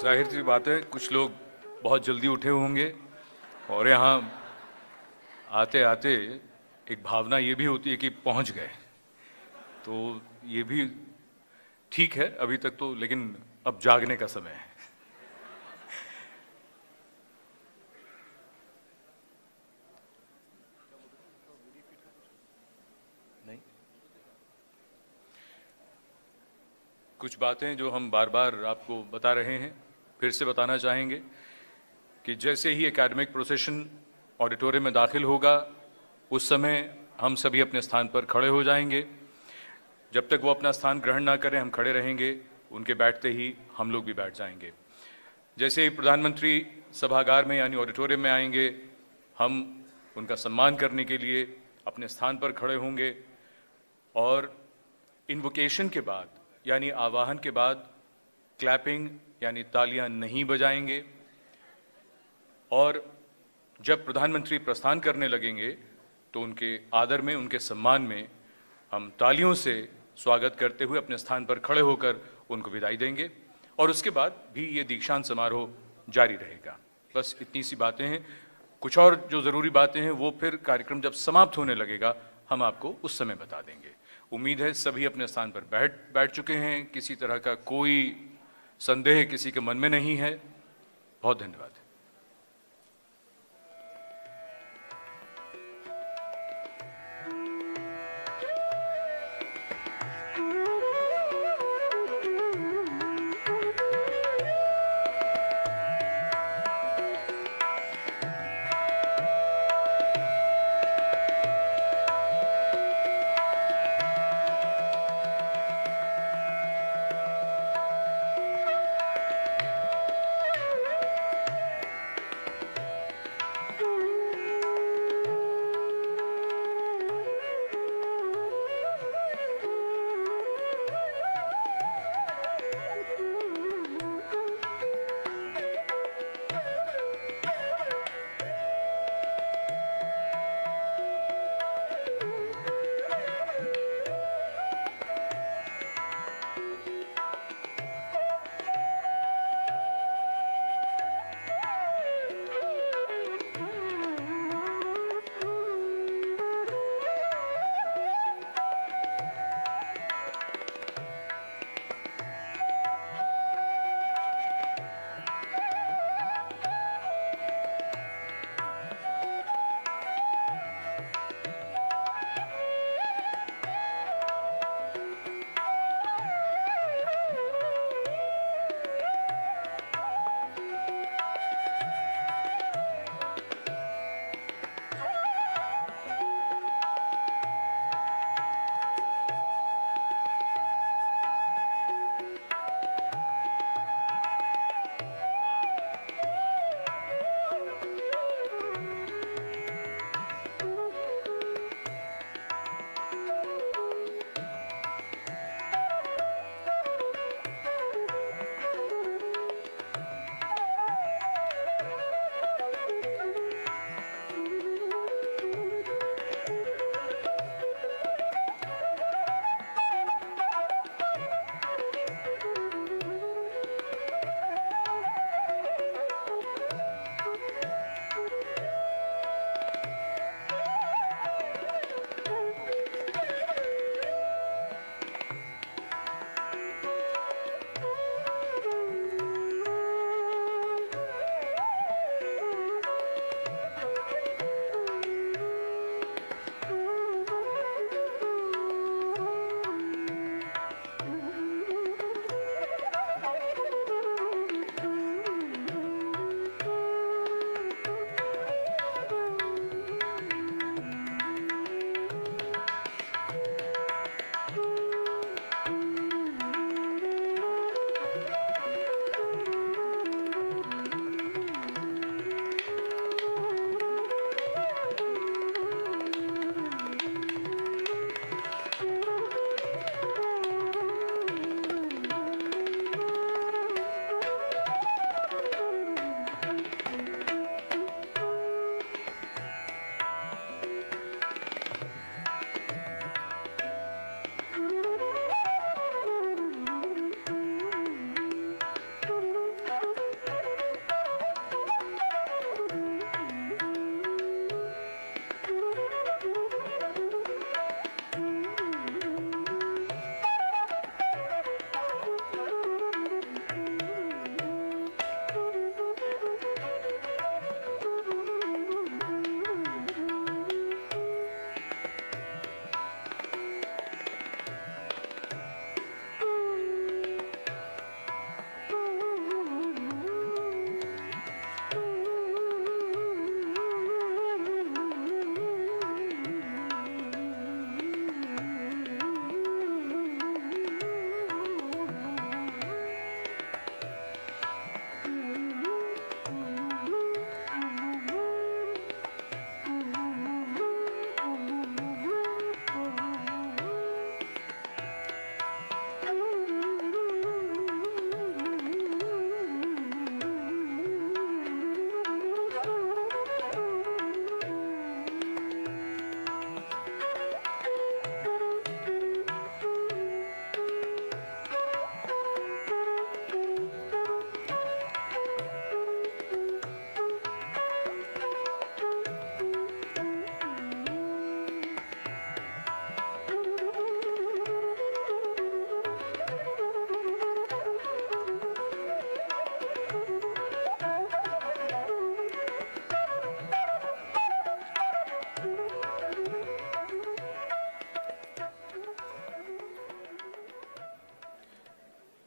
जाहिर सी बात है कुछ लोग बहुत जल्दी उठे होंगे और यहाँ आते आते एक भावना ये भी होती है कि पहुँच गए। तो ये भी ठीक है अभी तक तो, लेकिन अब जागने का समय है। नहीं, कुछ बातें जो हम बार बार आपको बता रहे हैं फिर से बताना चाहेंगे कि जैसे ही एकेडमिक प्रोसेशन ऑडिटोरियम में दाखिल होगा उस समय हम सभी अपने स्थान पर खड़े हो जाएंगे। जब तक वो अपना स्थान ग्रहण ना करें हम खड़े रहेंगे, उनके बैठते ही हम लोग भी बैठ जाएंगे। जैसे ही प्रधानमंत्री सभागार में यानी ऑडिटोरियम में आएंगे हम उनका सम्मान करने के लिए अपने स्थान पर खड़े होंगे और इन्वोकेशन के बाद यानी आवाहन के बाद क्लैपिंग यानी तालियां नहीं बजाएंगे और जब प्रधानमंत्री प्रस्थान करने लगेंगे तो उनके आदर में, उनके सम्मान में हम तालियों से स्वागत करते हुए अपने स्थान पर खड़े होकर उनको विदाई देंगे और उसके बाद भी ये दीक्षांत समारोह जारी रहेगा। बस इतनी सी बातें हैं। कुछ और जो ज़रूरी बातें हैं वो फिर कार्यक्रम जब समाप्त होने लगेगा हम आपको उस समय बता देंगे। उम्मीद है सभी अपने स्थान पर बैठ चुके हैं, किसी तरह का कोई संदेह किसी के मन में नहीं है। बहुत धन्यवाद।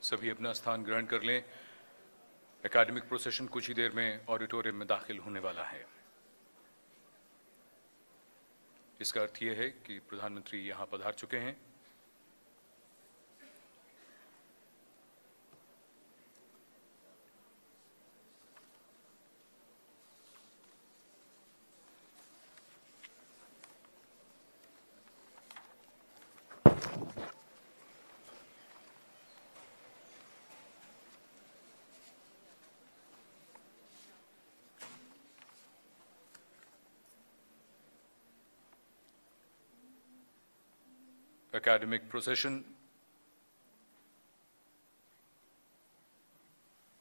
सभी अपना स्थान ग्रहण कर लें। एकेडमिक प्रोसेशन कुछ ही देर में ऑडिटोरियम में दाखिल होने वाला है। इसका अर्थ यह है कि प्रधानमंत्री यहां पधार चुके हैं। एकेडमिक प्रोसेशन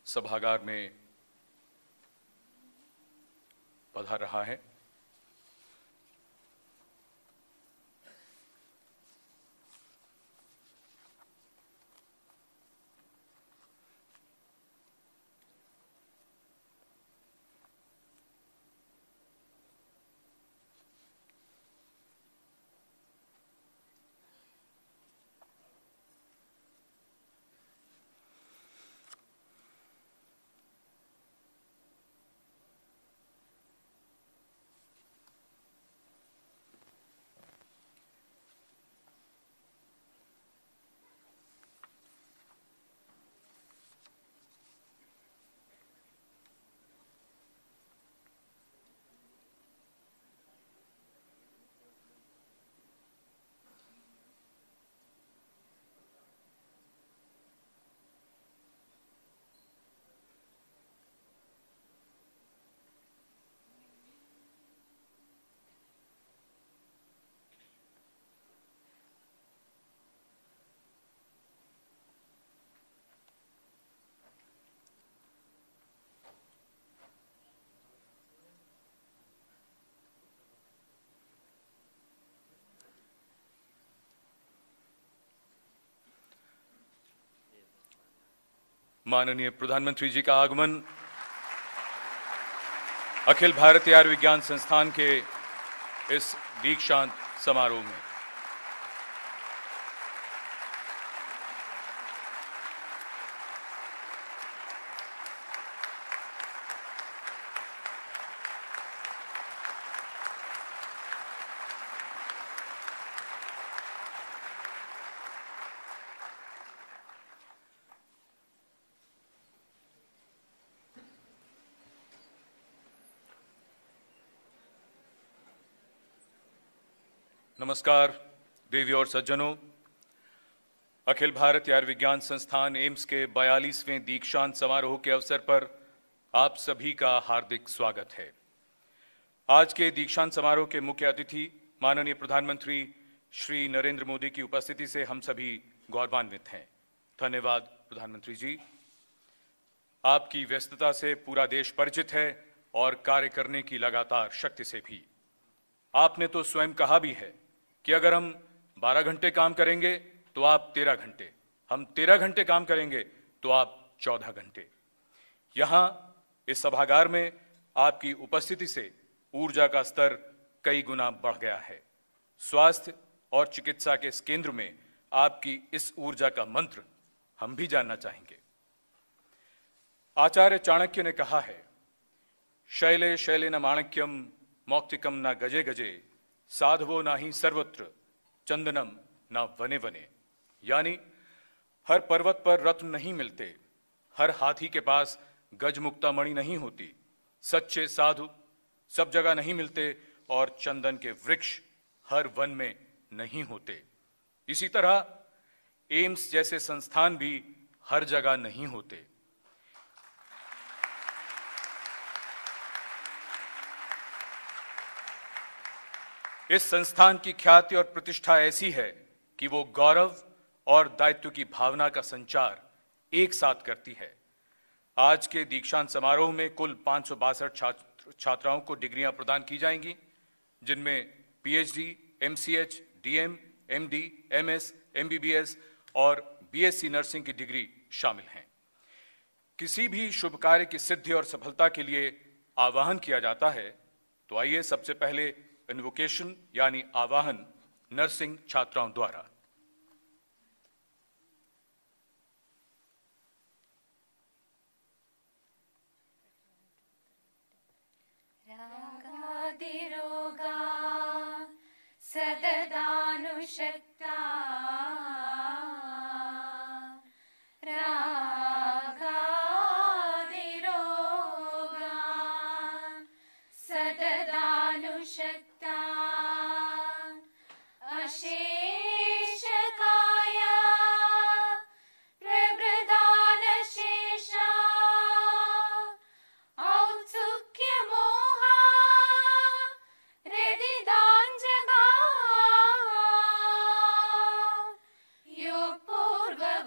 सभागार में पधार रहा है। माननीय प्रधानमंत्री जी का आगमन अखिल भारतीय आयुर्विज्ञान संस्थान के इस दीक्षांत समारोह में नमस्कार देवी और सज्जनों। अखिल भारतीय आयुर्विज्ञान संस्थान एम्स के 42वें दीक्षांत समारोह के अवसर पर आप सभी का हार्दिक स्वागत है। आज के दीक्षांत समारोह के मुख्य अतिथि माननीय प्रधानमंत्री श्री नरेंद्र मोदी की उपस्थिति से हम सभी गौरवान्वित हैं। धन्यवाद प्रधानमंत्री जी। आपकी व्यस्तता से पूरा देश परिचित है और कार्य करने की लगातार शक्ति से भी। आपने तो स्वयं कहा भी है कि अगर हम 12 घंटे काम करेंगे तो आप 13 घंटे, हम 13 घंटे काम करेंगे तो आप 14 घंटे। यहां इस सभागार में आपकी उपस्थिति से ऊर्जा का स्तर कई गुना बढ़ गया है। स्वास्थ्य और चिकित्सा के इस केंद्र में आपकी इस ऊर्जा का मंत्र हम भी जानना चाहेंगे। आचार्य चाणक्य ने कहा है, शैले शैले न माणक्यम मौक्तिकम न गजे गजे साधवो ना ही सर्वत्र चंदनम ना वने वने। यानी हर पर्वत पर रत्न नहीं मिलते, हर हाथी के पास गजमुक्ता मणि नहीं होती, सच्चे साधु सब जगह नहीं मिलते और चंदन के वृक्ष हर वन में नहीं होते। इसी तरह एम्स जैसे संस्थान भी हर जगह नहीं होते। इस संस्थान की ख्याति और प्रतिष्ठा ऐसी है कि वो गौरव और दायित्व की भावना का संचार एक साथ करती है। आज के दीक्षांत समारोह में कुल 562 छात्राओं को डिग्रियां प्रदान की जाएंगी, जिनमें PhD, MCH, DM, MD, MS, MBBS और बीएससी नर्सिंग की डिग्री शामिल हैं। किसी भी शुभ कार्य की सिद्धि और सफलता के लिए आवाहन किया जाता है, तो आइए सबसे पहले इन्वोकेशन यानी आवाहन नर्सिंग छात्राओं द्वारा। सतदानुशक्ता रागादिरोगान् सतदानुशक्ता अशेषकाया प्रवृदानशेषा औत्सुक्यमोहा हृदिदाञ्जगा योगपूर्ववैद्याय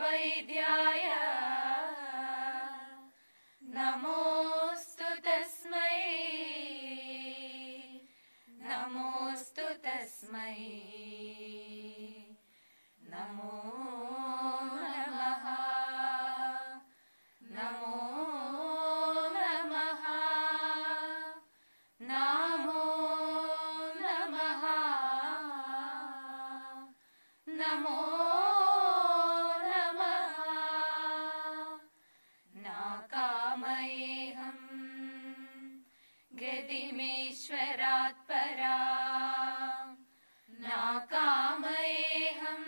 नमोऽस्तु तस्मै नमोऽस्तु तस्मै नमो नमः नमो नमः नमो नमः नमो नमः न कामयेऽहं गतिमेश्वरात् परा न कामयेऽहं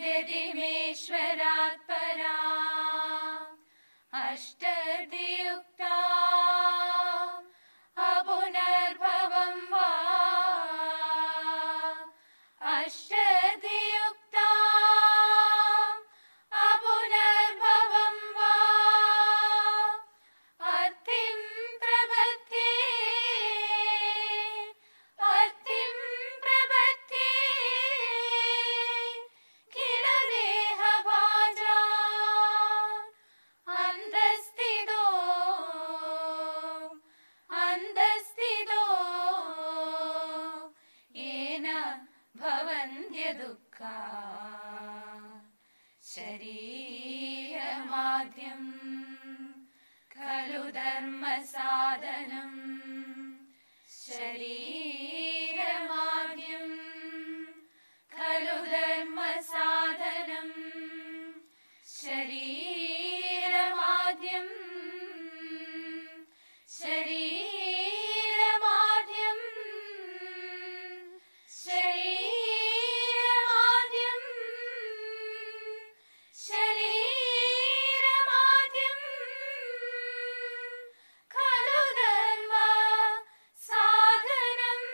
गतिमेश्वरात् परा अष्टधियुक्ता अपुनर्भवं वा अष्टधियुक्ता अपुनर्भवं वा अर्थिं प्रपद्ये अर्थिं प्रपद्ये किल देहभाजान् अन्धस्थितो अन्धस्थितो येन भवन्त्य दुःखा शरीरमाद्यं खलु धर्मसाधनं शरीरमाद्यं खलु धर्मसाधनं शरीरमाद्यं शरीरमाद्यं शरीरमाद्यं शरीरमाद्यं खलु धर्म साधनम्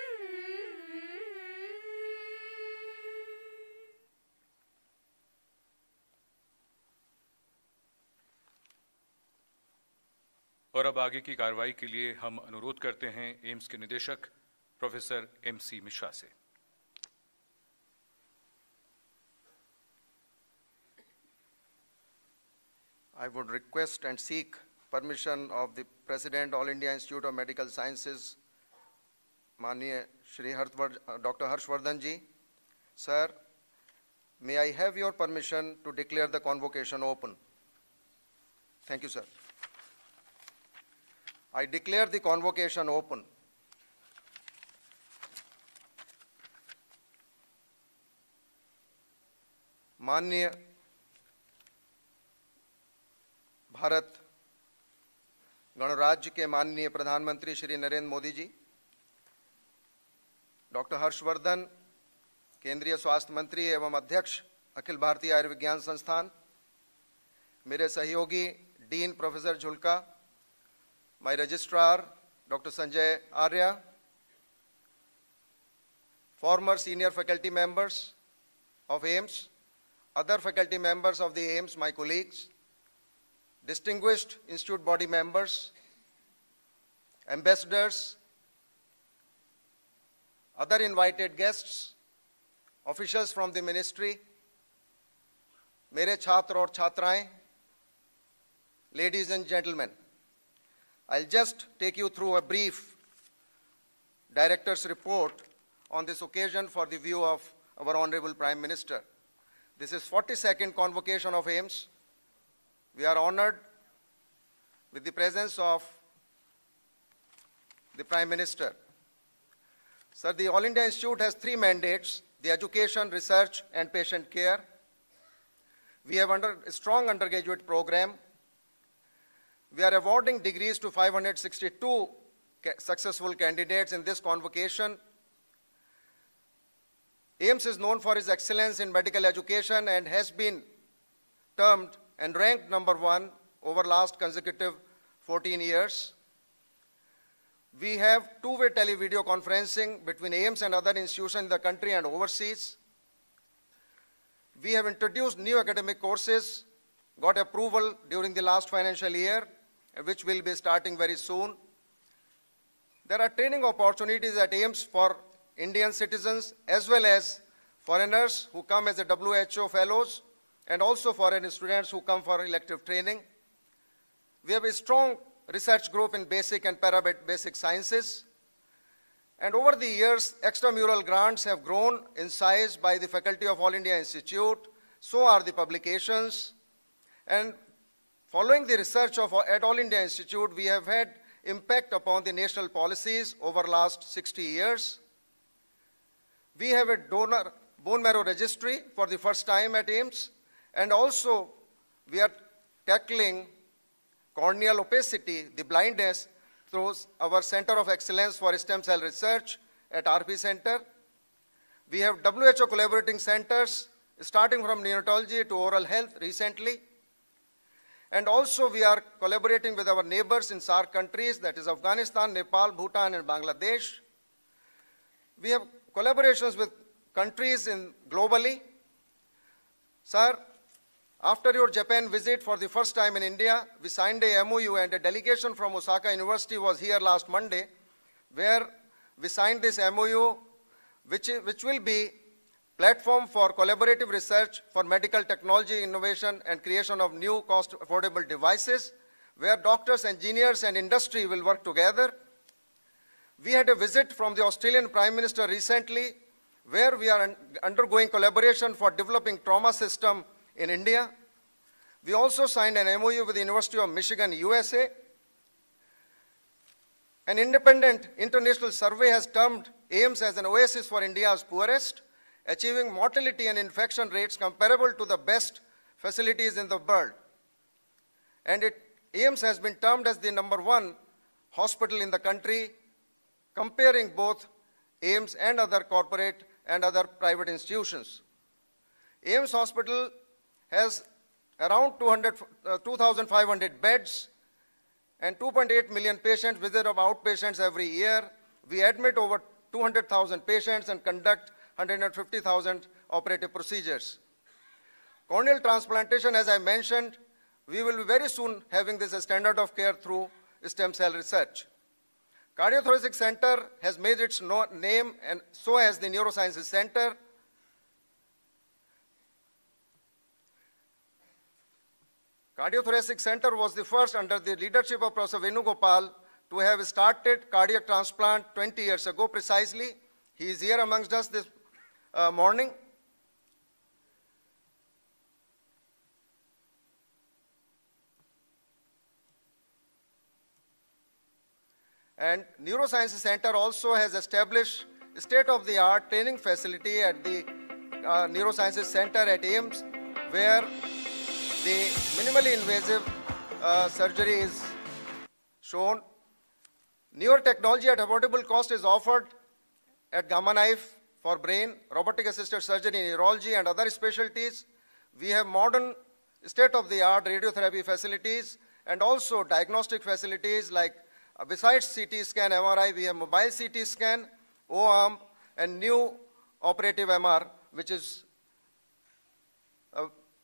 और अब आगे की कार्रवाई के लिए हम अनुरोध करते हैं एम्स के निदेशक प्रोफेसर MC मिश्रा से। I would request and seek permission of the President, All India Institute of Medical Sciences, Maniya Shri Dr. Harshvardhan ji. Sir, may I have your permission to declare the convocation open? Thank you, sir. I declare the convocation open. माननीय भारत गणराज्य के माननीय प्रधानमंत्री Shri Narendra Modi ji, doctor Harshvardhan, केंद्रीय स्वास्थ्य मंत्री एवं अध्यक्ष अखिल भारतीय आयुर्विज्ञान संस्थान, मेरे सहयोगी dean professor Jhulka, my registrar Dr. Sanjay Arya, former senior faculty members of AIIMS, other faculty members of the AIIMS, my colleagues, distinguished institute body members, ambassadors, other invited guests, officials from the ministry, मेरे छात्र और छात्राएं, ladies and gentlemen, I'll just take you through a brief director's report on this occasion for the view of our Honorable Prime Minister. This is 42nd convocation of AIIMS. We are honored with the presence of the Prime Minister. Sir, the All India Institute has 3 mandates: the education, research, and patient care. We have a strong undergraduate program. We are awarding degrees to 562 successful candidates in this convocation. AIIMS is known for its excellence in medical education and has been termed and ranked #1 over last consecutive 14 years. We have two-way tele-video conferencing between AIIMS and other institutions in the country and overseas. We have introduced new academic courses, got approval during the last financial year, which will be starting very soon. There are training opportunities at AIIMS for Indian citizens as well as foreigners who come as a WHO fellows and also foreign students who come for elective training. We have a strong research group in basic and para-basic sciences. And over the years, extramural grants have grown in size by the faculty of All India Institute. So are the publications. And following the research at All India Institute, we have had impact upon the national policies over the last 60 years. We have a donor bone marrow registry for the first time at AIIMS. And also, we are tackling corneal opacity, the blindness, through our Center of Excellence for Stem Cell Research at RP Center. We have WHO collaborating centers, starting from neonatology to oral health recently. And also we are collaborating with our neighbors in SAARC countries, that is Afghanistan, Nepal, Bhutan, and Bangladesh. We have collaborations with countries globally. Sir, after your Japan visit for the first time in India, we signed a MOU and a delegation from Osaka University was here last Monday, where we signed this MOU, which will be platform for collaborative research for medical technology innovation and creation of new cost affordable devices, where doctors, engineers, and industry will work together. We had a visit from the Australian Prime Minister recently, where we are undergoing collaboration for developing trauma system in India. We also signed an MOU with the University of Michigan, USA. An independent international survey has termed AIIMS as an oasis for India's poorest, achieving mortality and infection rates comparable to the best facilities in the world. And AIIMS has been termed as the #1 hospital in the country, comparing both AIIMS and other corporate and other private institutions. AIIMS Hospital has around 2,500 beds and 2.8 million patients visit of outpatients every year. We admit over 200,000 patients and conduct 150,000 operative procedures. Corneal transplantation, as I mentioned, we will be very soon having this as standard of care through stem cell research. Cardiothoracic Center has made its name, and so has the Neurosciences Center. Cardiothoracic Center was the first under the leadership of Professor Venugopal to have started cardiac transplant 20 years ago precisely. He is here amongst us this morning. And Neurosciences Center also has established state-of-the-art training facility at the Neurosciences Center at AIIMS, where the minimally invasive surgery is shown. Newer technology at affordable cost is offered at Gamma Knife for brain, robotic-assisted surgery in neurology and other specialties. We have modern state-of-the-art radiotherapy facilities and also diagnostic facilities like besides CT scan, MRI, we have mobile CT scan, O-arm, and new operative MR, which is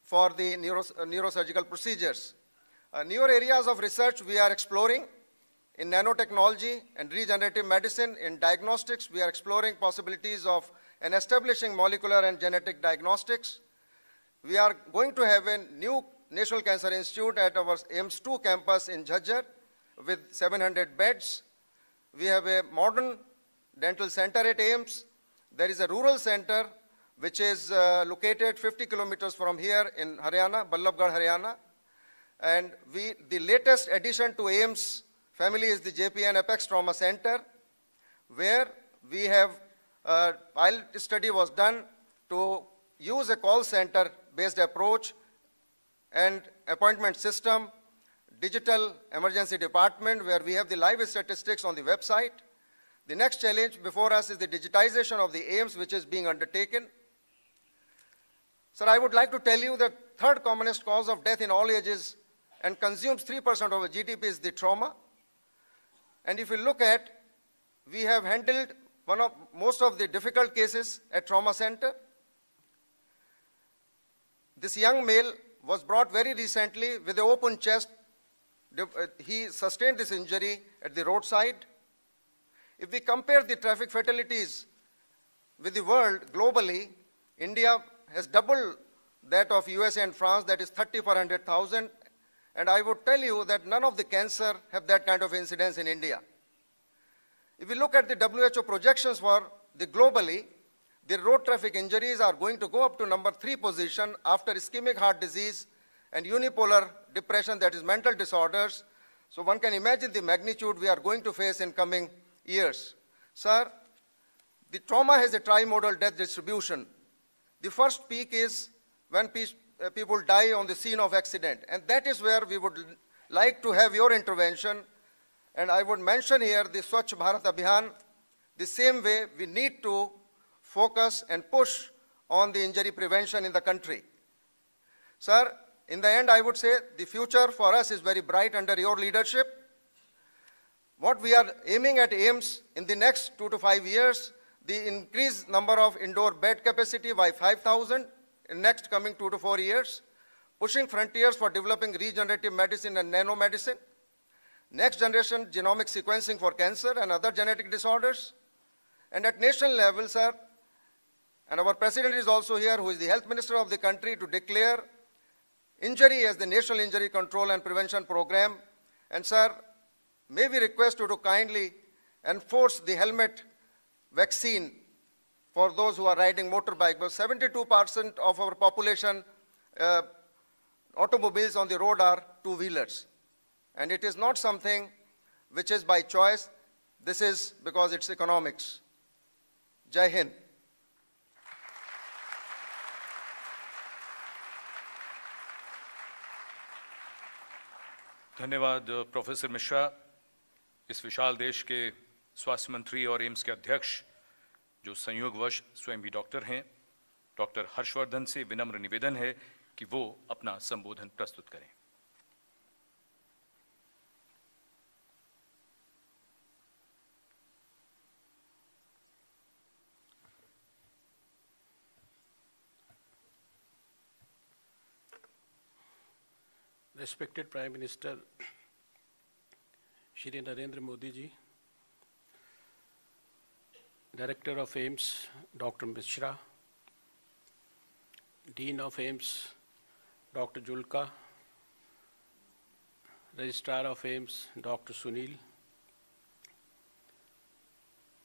for the neurosurgical procedures. Newer areas of research we are exploring in nanotechnology and regenerative medicine. In diagnostics, we are exploring possibilities of establishing molecular and genetic diagnostics. We are going to have a new National Cancer Institute at our AIIMS 2 campus in Jhajjar with 700 beds. We have a modern dental center at AIIMS. There is a rural center which is located 50 kilometers from here in Haryana, Ballabgarh, Haryana. And the latest addition to AIIMS family is the JPN Apex Trauma Center, where we have pilot study was done to use a call center based approach and appointment system, digital emergency department, where we have the live statistics on the website. The next challenge before us is the digitization of the AIIMS, which is being undertaken. Sir, I would like to tell you that third commonest cause of death in all ages and consumes 3% of our GDP is the trauma. And if you look at, we have handled most of the difficult cases at trauma center. This young male was brought very recently with an open chest. He sustained this injury at the roadside. If we compare the traffic fatalities with the world globally, India has doubled that of USA and France, that is 30 per 100,000. And I would tell you that none of the cancer have that kind of incidence in India. If we look at the WHO projections for the globally, the road traffic injuries are going to go up to number 3 position after ischemic heart disease and unipolar depression, that is mental disorders. So one can imagine the magnitude we are going to face in coming years. Sir, the trauma has a trimodal death distribution. The first peak is when people die on the scene of accident, and that is where we would like to have your intervention. And I would mention here the Swachh Bharat Abhiyan. The same way we need to focus and push on the injury prevention in the country. Sir, in the end, I would say the future for us is very bright under your leadership. What we are aiming at AIIMS in the next 2 to 5 years, the increased number of indoor bed capacity by 5,000 in next coming 2 to 4 years, pushing frontiers for developing regenerative medicine and nanomedicine, next generation genomic sequencing for cancer and other genetic disorders. And at national level, sir, and our president is also here, who is the health minister of the country, to declare injury as the National Injury Control and Prevention Program. And sir, may we request you to kindly enforce the helmet vaccine for those who are riding motorbike, but 72% of our population automobiles on the road are two-wheelers. And it is not something which is by choice. This is because it's economics. Jai Hind. धन्यवाद professor Mishra. इस विशाल देश के स्वास्थ्य मंत्री और AIIMS के अध्यक्ष, जो संयोगवश स्वयं भी डॉक्टर हैं, डॉक्टर हर्षवर्धन से विनम्र निवेदन है कि वो अपना संबोधन प्रस्तुत करें। Respected Prime Minister Shri Narendra Modi ji, Director of AIIMS Dr. Mishra, Dean of AIIMS Dr. Julka, Registrar of AIIMS Dr. Sunil,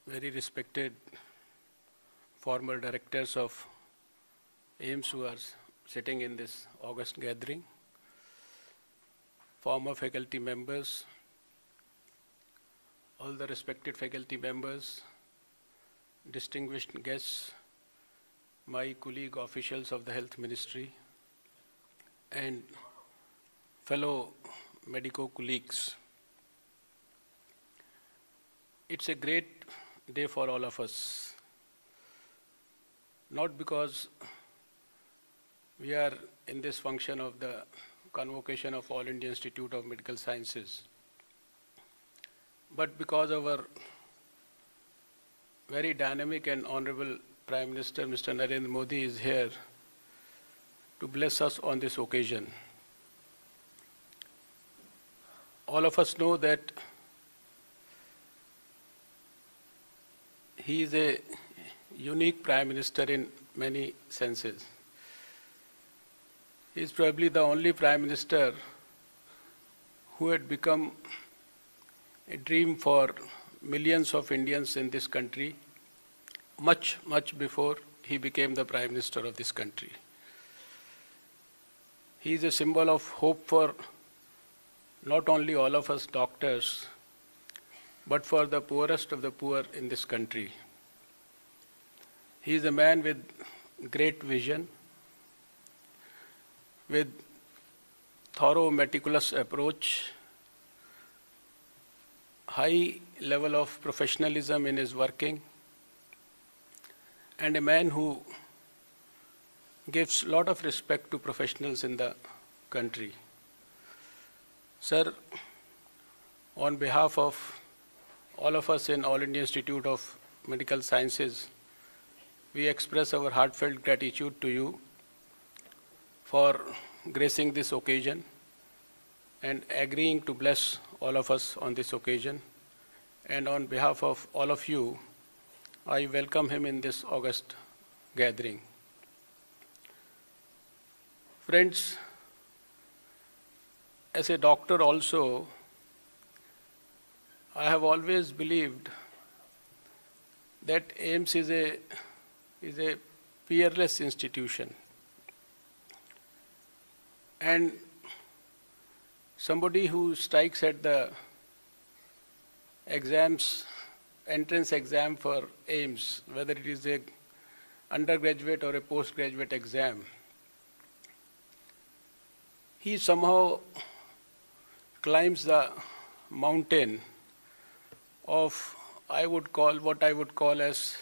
very respected former directors of AIIMS who are sitting in this august gathering, former faculty members, all the respected faculty members, distinguished guests, my colleague officials of the Health Ministry, and fellow medico colleagues. It's a great day for all of us, not because we are in this function of the convocation of All India Institute of Medical Sciences, but because our very dynamic and honorable Prime Minister Mr. Narendra Modi is here to bless us on this occasion. All of us know that he is a unique Prime Minister in many senses. He is probably the only Prime Minister who had become a dream for millions of Indians in this country much, much before he became the Prime Minister of this country. He is a symbol of hope for not only all of us doctors, but for the poorest of the poor in this country. He is a man with great vision, with thorough, meticulous approach, high level of professionalism in his working, and a man who gives a lot of respect to professionals in the country. Sir, on behalf of all of us in All India Institute of Medical Sciences, we express our heartfelt gratitude to you for gracing this occasion and agreeing to bless all of us on this occasion. And on behalf of all of you, I welcome him in this august gathering. Friends, as a doctor also, I have always believed that AIIMS is a peerless institution. And somebody who strikes at the entrance exam for AIIMS, whether it is a undergraduate or a postgraduate exam, he somehow climbs the mountain of what I would call as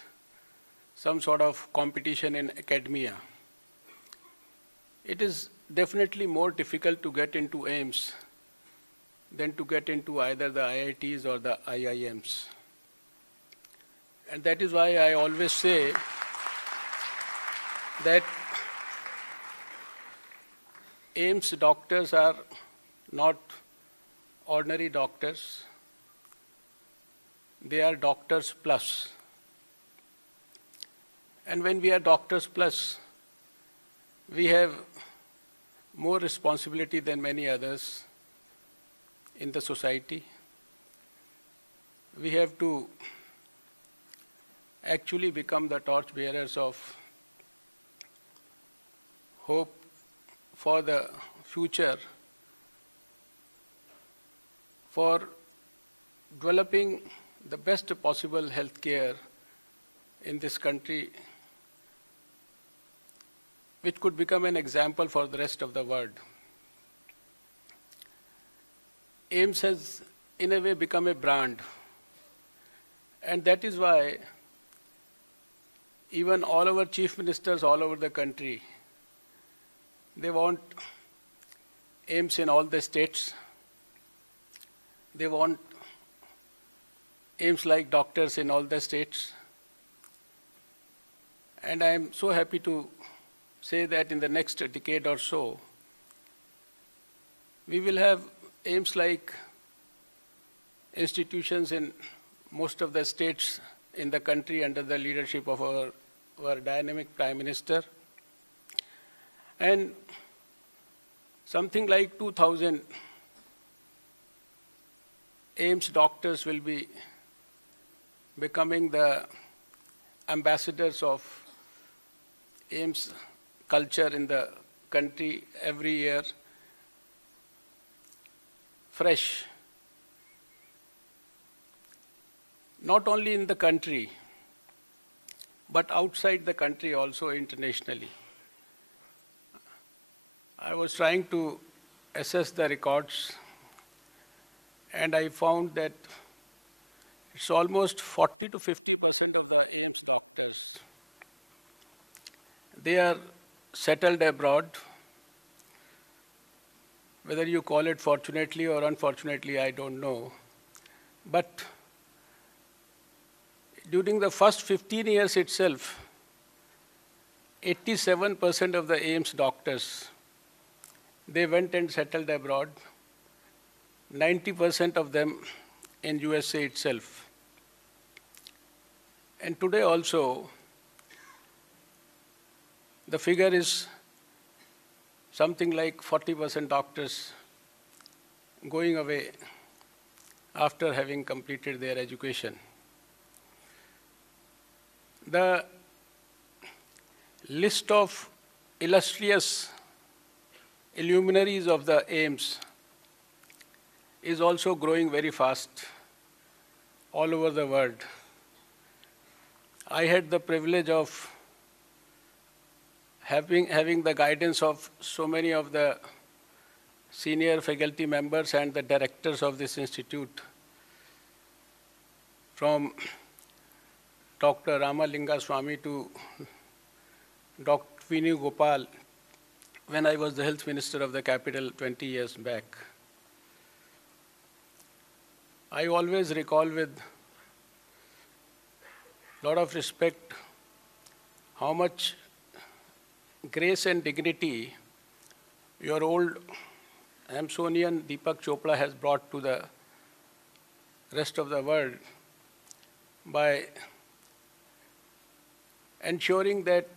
some sort of competition in academia. It is definitely more difficult to get into AIIMS than to get into either the IITs or the IIMs. And that is why I always say that AIIMS doctors are not ordinary doctors. They are doctors plus. And when we are doctors plus, we have more responsibility than many others in the society. We have to actually become the torchbearers of hope for the future, for developing the best possible health care in this country, which could become an example for the rest of the world. AIIMS has, in a way, become a brand. And that is why even all our chief ministers all over the country, they want AIIMS in all the states. They want AIIMS-like doctors in all the states. And I am so happy to say that in the next decade or so, we will have AIIMS-like institutions in most of the states in the country under the leadership of our dynamic Prime Minister. And something like 2,000 AIIMS doctors will be becoming the ambassadors of AIIMS culture in the country every year, fresh. Not only in the country, but outside the country also internationally. I was trying to assess the records, and I found that it's almost 40 to 50% of the AIIMS doctors. They are settled abroad. Whether you call it fortunately or unfortunately, I don't know. But during the first 15 years itself, 87% of the AIIMS doctors, they went and settled abroad, 90% of them in USA itself. And today also, the figure is something like 40% doctors going away after having completed their education. The list of illustrious luminaries of the AIIMS is also growing very fast all over the world. I had the privilege of having the guidance of so many of the senior faculty members and the directors of this institute from Dr. Ramalinga Swamy to Dr. Venu Gopal when I was the health minister of the capital 20 years back. I always recall with a lot of respect how much grace and dignity your old Amazonian Deepak Chopra has brought to the rest of the world by ensuring that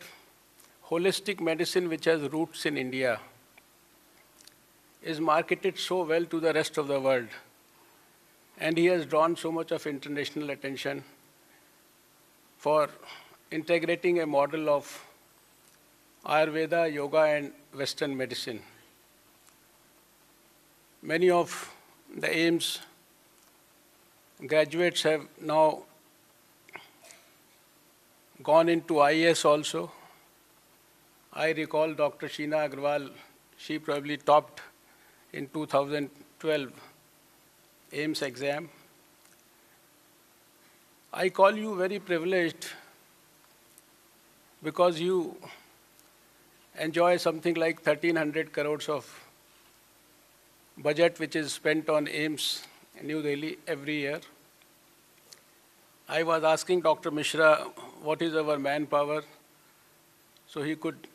holistic medicine, which has roots in India, is marketed so well to the rest of the world. And he has drawn so much of international attention for integrating a model of Ayurveda, yoga, and Western medicine. Many of the AIIMS graduates have now gone into IAS also. I recall Dr. Sheena Agarwal, she probably topped in 2012 AIIMS exam. I call you very privileged because you enjoy something like 1,300 crores of budget which is spent on AIIMS in New Delhi every year. I was asking Dr. Mishra what is our manpower, so he could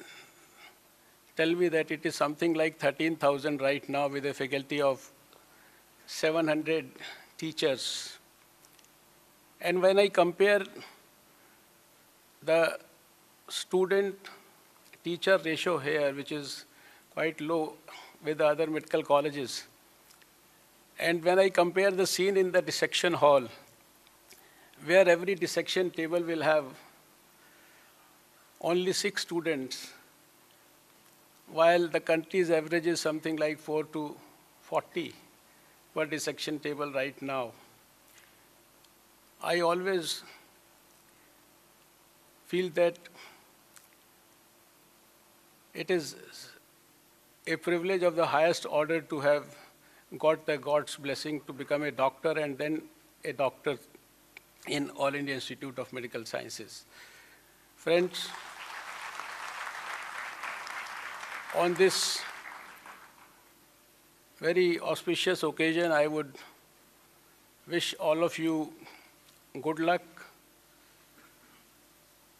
tell me that it is something like 13,000 right now with a faculty of 700 teachers. And when I compare the student-teacher ratio here, which is quite low with the other medical colleges, and when I compare the scene in the dissection hall, where every dissection table will have only 6 students, while the country's average is something like 4 to 40 per dissection table right now. I always feel that it is a privilege of the highest order to have got the God's blessing to become a doctor and then a doctor in All India Institute of Medical Sciences. Friends, on this very auspicious occasion, I would wish all of you good luck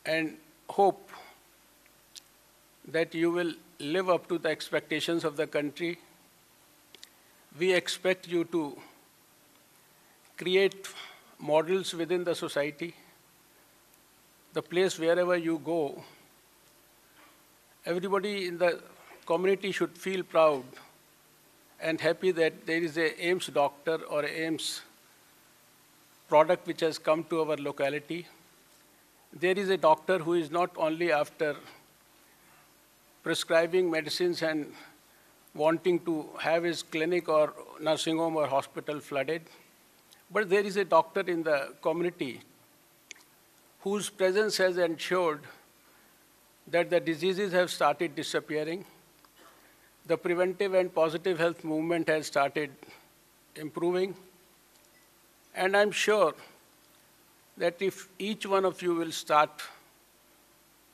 and hope that you will live up to the expectations of the country. We expect you to create models within the society, the place wherever you go. Everybody in the community should feel proud and happy that there is a AIIMS doctor or AIIMS product which has come to our locality. There is a doctor who is not only after prescribing medicines and wanting to have his clinic or nursing home or hospital flooded, but there is a doctor in the community whose presence has ensured that the diseases have started disappearing, the preventive and positive health movement has started improving, and I'm sure that if each one of you will start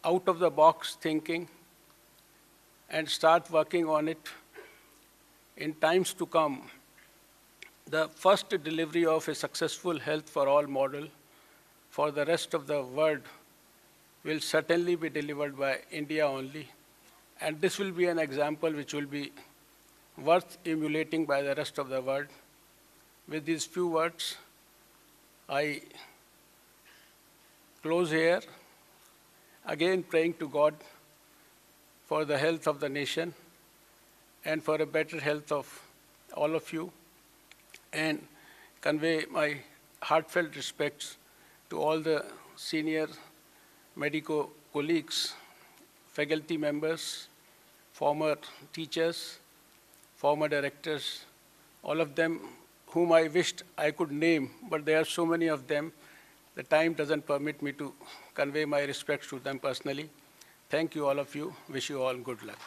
out of the box thinking and start working on it, in times to come, the first delivery of a successful health for all model for the rest of the world will certainly be delivered by India only. And this will be an example which will be worth emulating by the rest of the world. With these few words, I close here, again praying to God for the health of the nation and for a better health of all of you, and convey my heartfelt respects to all the senior medical colleagues, faculty members, former teachers, former directors, all of them whom I wished I could name, but there are so many of them, the time doesn't permit me to convey my respects to them personally. Thank you, all of you. Wish you all good luck.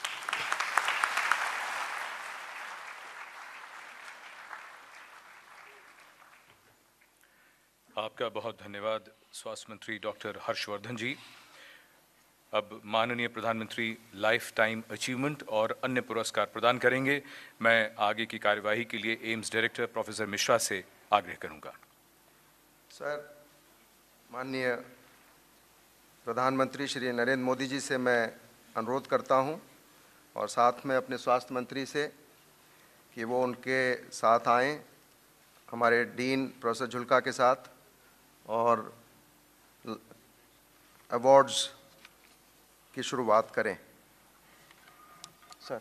आपका बहुत धन्यवाद स्वास्थ्य मंत्री doctor Harshvardhan जी। अब माननीय प्रधानमंत्री life time achievement और अन्य पुरस्कार प्रदान करेंगे। मैं आगे की कार्यवाही के लिए एम्स डायरेक्टर प्रोफेसर मिश्रा से आग्रह करूंगा। सर, माननीय प्रधानमंत्री श्री नरेंद्र मोदी जी से मैं अनुरोध करता हूं और साथ में अपने स्वास्थ्य मंत्री से कि वो उनके साथ आएं, हमारे डीन प्रोफेसर झुल्का के साथ, और अवार्ड्स की शुरुआत करें। सर।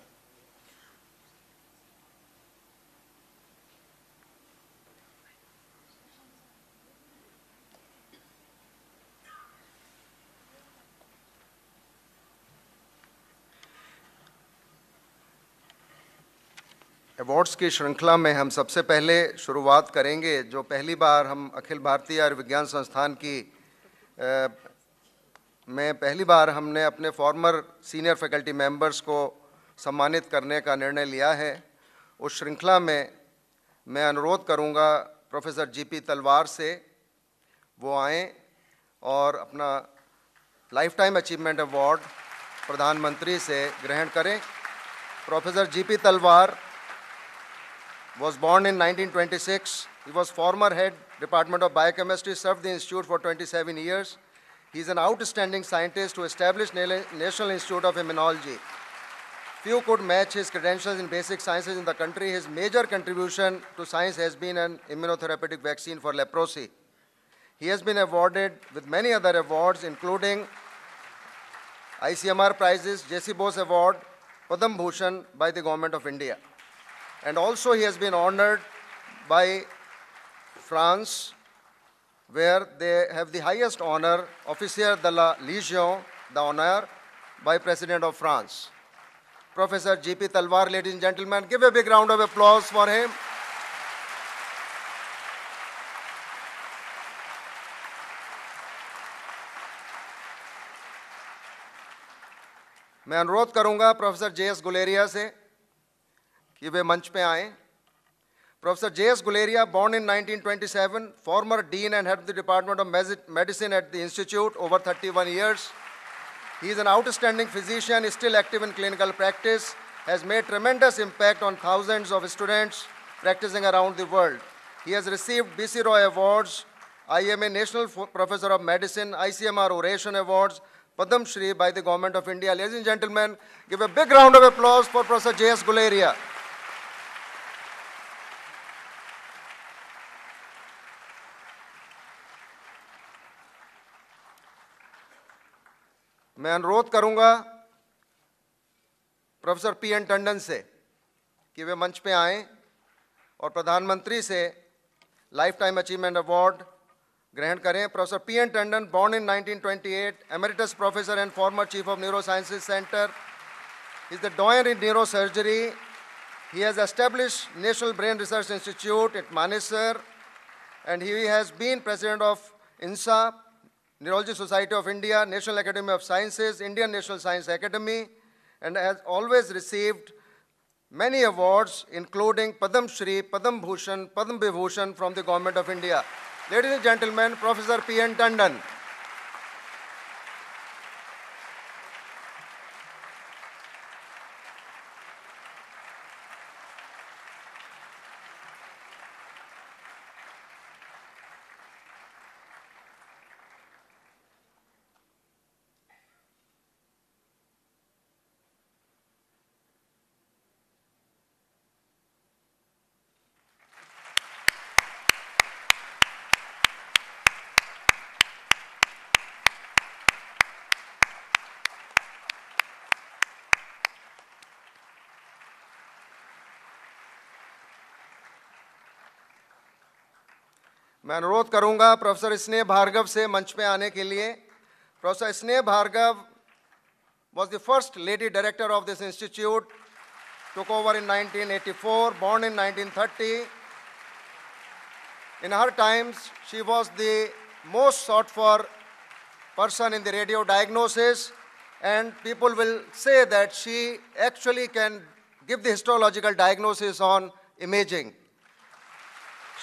अवार्ड्स की श्रृंखला में हम सबसे पहले शुरुआत करेंगे जो पहली बार हम अखिल भारतीय आयुर्विज्ञान संस्थान की में पहली बार हमने अपने फॉर्मर सीनियर फैकल्टी मेंबर्स को सम्मानित करने का निर्णय लिया है। उस श्रृंखला में मैं अनुरोध करूंगा प्रोफेसर जीपी तलवार से वो आएँ और अपना लाइफ टाइम अचीवमेंट अवार्ड प्रधानमंत्री से ग्रहण करें। प्रोफेसर जीपी तलवार was born in 1926. He was former head Department of Biochemistry, served the institute for 27 years. He is an outstanding scientist who established National Institute of Immunology. Few could match his credentials in basic sciences in the country. His major contribution to science has been an immunotherapeutic vaccine for leprosy. He has been awarded with many other awards, including ICMR prizes, J.C. Bose Award, Padam Bhushan by the Government of India. And also he has been honored by France, where they have the highest honor, Officier de la Légion d'Honneur, by President of France. Professor G.P. Talwar, ladies and gentlemen, give a big round of applause for him. मैं अनुरोध करूंगा professor JS. Guleria से कि वे मंच पे आएं। Professor JS. Guleria, born in 1927, former dean and head of the Department of Medicine at the Institute over 31 years. He is an outstanding physician, still active in clinical practice, has made tremendous impact on thousands of students practicing around the world. He has received B.C. Roy Awards, IMA National Professor of Medicine, ICMR Oration Awards, Padam Shri by the Government of India. Ladies and gentlemen, give a big round of applause for Professor J.S. Guleria. मैं अनुरोध करूंगा professor PN. Tandon से कि वे मंच पे आएं और प्रधानमंत्री से लाइफ टाइम अचीवमेंट अवार्ड ग्रहण करें। Professor PN. Tandon, born in 1928, emeritus professor and former chief of Neurosciences Center, is the doyen in neurosurgery. He has established National Brain Research Institute at Manesar, and he has been president of INSA, Neurology Society of India, National Academy of Sciences, Indian National Science Academy, and has always received many awards, including Padam Shri, Padam Bhushan, Padam Vibhushan from the Government of India. Ladies and gentlemen, Professor P.N. Tandon. मैं अनुरोध करूंगा professor स्नेह भार्गव से मंच पे आने के लिए। प्रोफेसर स्नेह Bhargava was the first lady director of this institute, took over in 1984, born in 1930. In her times, she was the most sought for person in the radio diagnosis, and people will say that she actually can give the histological diagnosis on imaging.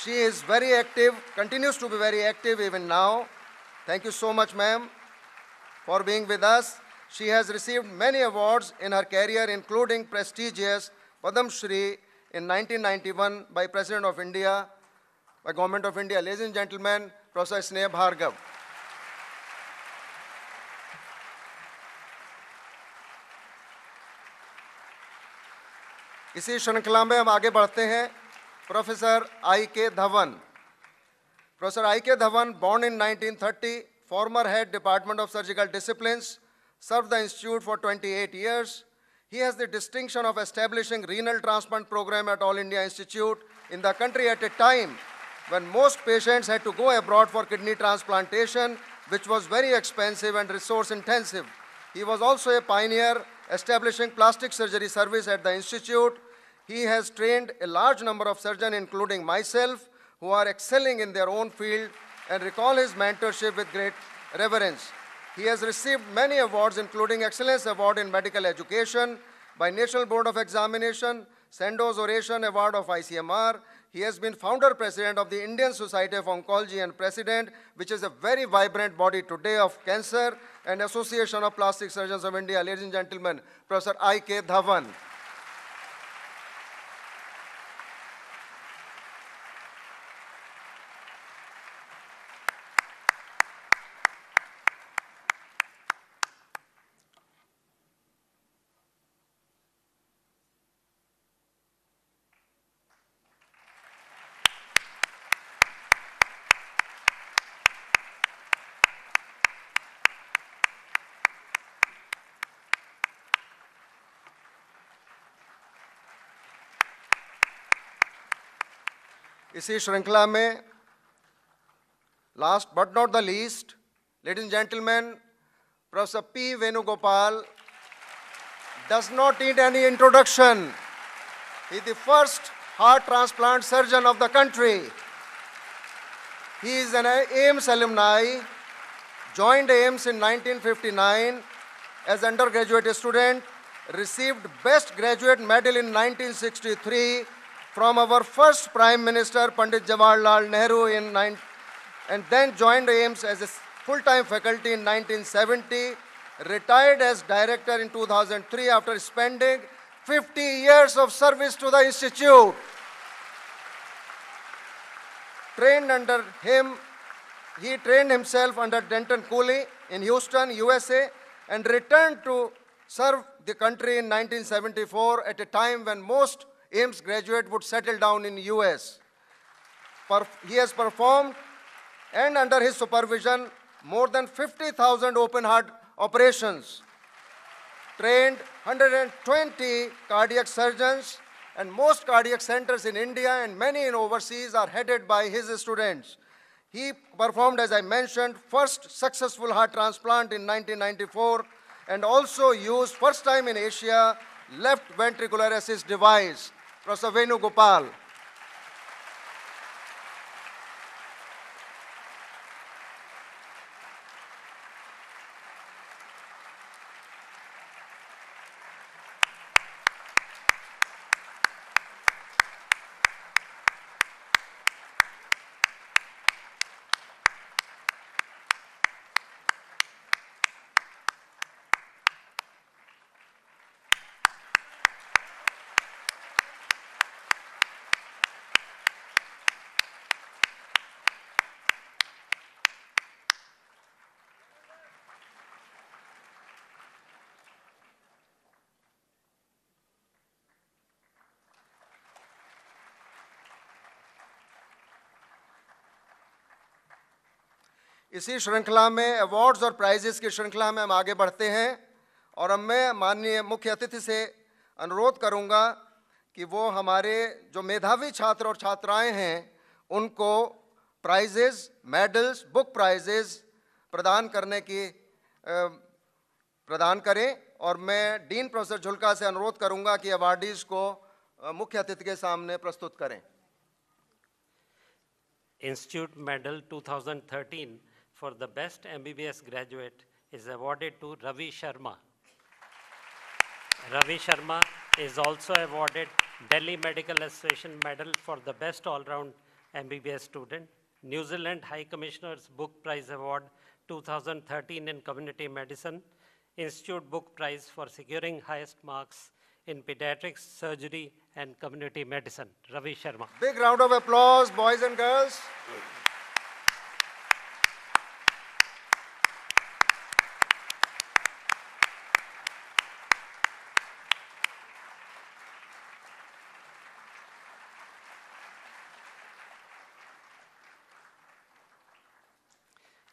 She is very active, continues to be very active even now. Thank you so much, ma'am, for being with us. She has received many awards in her career, including prestigious Padam Shri in 1991 by President of India, by Government of India. Ladies and gentlemen, Professor Sneha Bhargav. इसी श्रृंखला में हम आगे बढ़ते हैं. Professor I.K. Dhawan. Professor I.K. Dhawan, born in 1930, former head Department of Surgical Disciplines, served the institute for 28 years. He has the distinction of establishing renal transplant program at All India Institute in the country at a time when most patients had to go abroad for kidney transplantation, which was very expensive and resource intensive. He was also a pioneer establishing plastic surgery service at the institute. He has trained a large number of surgeons, including myself, who are excelling in their own field, and recall his mentorship with great reverence. He has received many awards, including Excellence Award in Medical Education by National Board of Examination, Sandoz Oration Award of ICMR. He has been founder president of the Indian Society of Oncology and president, which is a very vibrant body today of cancer, and Association of Plastic Surgeons of India. Ladies and gentlemen, Professor I.K. Dhawan. इसी श्रृंखला में last but not the least, ladies and gentlemen, Professor P. Venugopal does not need any introduction. He is the first heart transplant surgeon of the country. He is an AIIMS alumni, joined AIIMS in 1959 as undergraduate student, received Best Graduate Medal in 1963 from our first Prime Minister, Pandit Jawaharlal Nehru, and then joined AIIMS as a full-time faculty in 1970, retired as director in 2003 after spending 50 years of service to the institute. Trained under him, he trained himself under Denton Cooley in Houston, USA, and returned to serve the country in 1974 at a time when most AIIMS graduate would settle down in US. He has performed, and under his supervision, more than 50,000 open heart operations, trained 120 cardiac surgeons, and most cardiac centers in India and many in overseas are headed by his students. He performed, as I mentioned, first successful heart transplant in 1994, and also used first time in Asia left ventricular assist device. Professor Venugopal. इसी श्रृंखला में awards और prices की श्रृंखला में हम आगे बढ़ते हैं, और अब मैं माननीय मुख्य अतिथि से अनुरोध करूंगा कि वो हमारे जो मेधावी छात्र और छात्राएं हैं उनको प्राइजेस, मेडल्स, बुक प्राइजेस प्रदान करें, और मैं डीन प्रोफेसर झुल्का से अनुरोध करूंगा कि अवार्डीज को मुख्य अतिथि के सामने प्रस्तुत करें. Institute Medal 2013 for the best MBBS graduate is awarded to Ravi Sharma. Ravi Sharma is also awarded Delhi Medical Association Medal for the best all-round MBBS student. New Zealand High Commissioner's Book Prize Award 2013 in Community Medicine. Institute Book Prize for securing highest marks in pediatrics, surgery, and community medicine. Ravi Sharma. Big round of applause, boys and girls.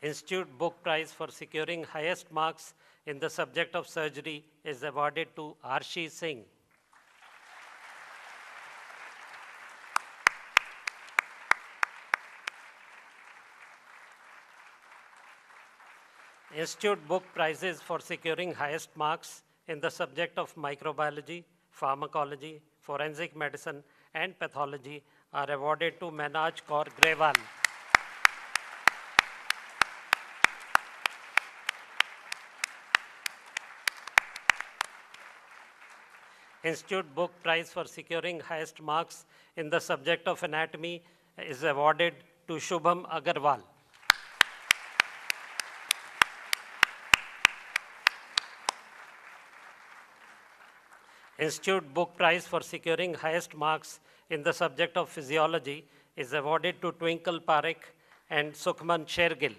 Institute Book Prize for securing highest marks in the subject of surgery is awarded to Arshi Singh. Institute Book Prizes for securing highest marks in the subject of microbiology, pharmacology, forensic medicine, and pathology are awarded to Manoj Kaur Grewal. Institute Book Prize for securing highest marks in the subject of anatomy is awarded to Shubham Agarwal. Institute Book Prize for securing highest marks in the subject of physiology is awarded to Twinkle Parekh and Sukhman Shergill.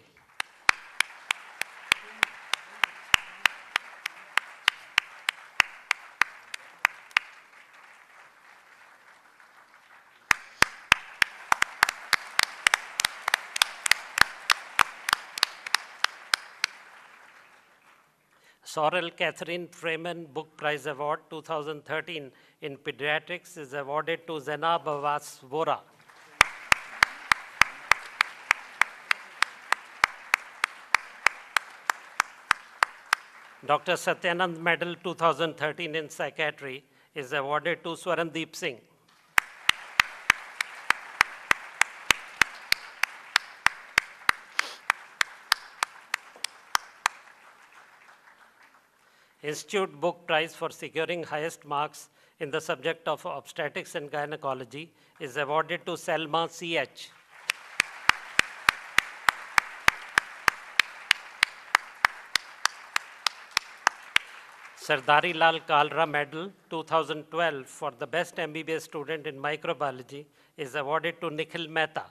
Sorrel Catherine Freeman Book Prize Award 2013 in Pediatrics is awarded to Zainab Abbas Vora. Dr. Satyanand Medal 2013 in Psychiatry is awarded to Swarandeep Singh. Institute Book Prize for securing highest marks in the subject of obstetrics and gynecology is awarded to Selma C.H. Sardari Lal Kalra Medal 2012 for the best MBBS student in microbiology is awarded to Nikhil Mehta.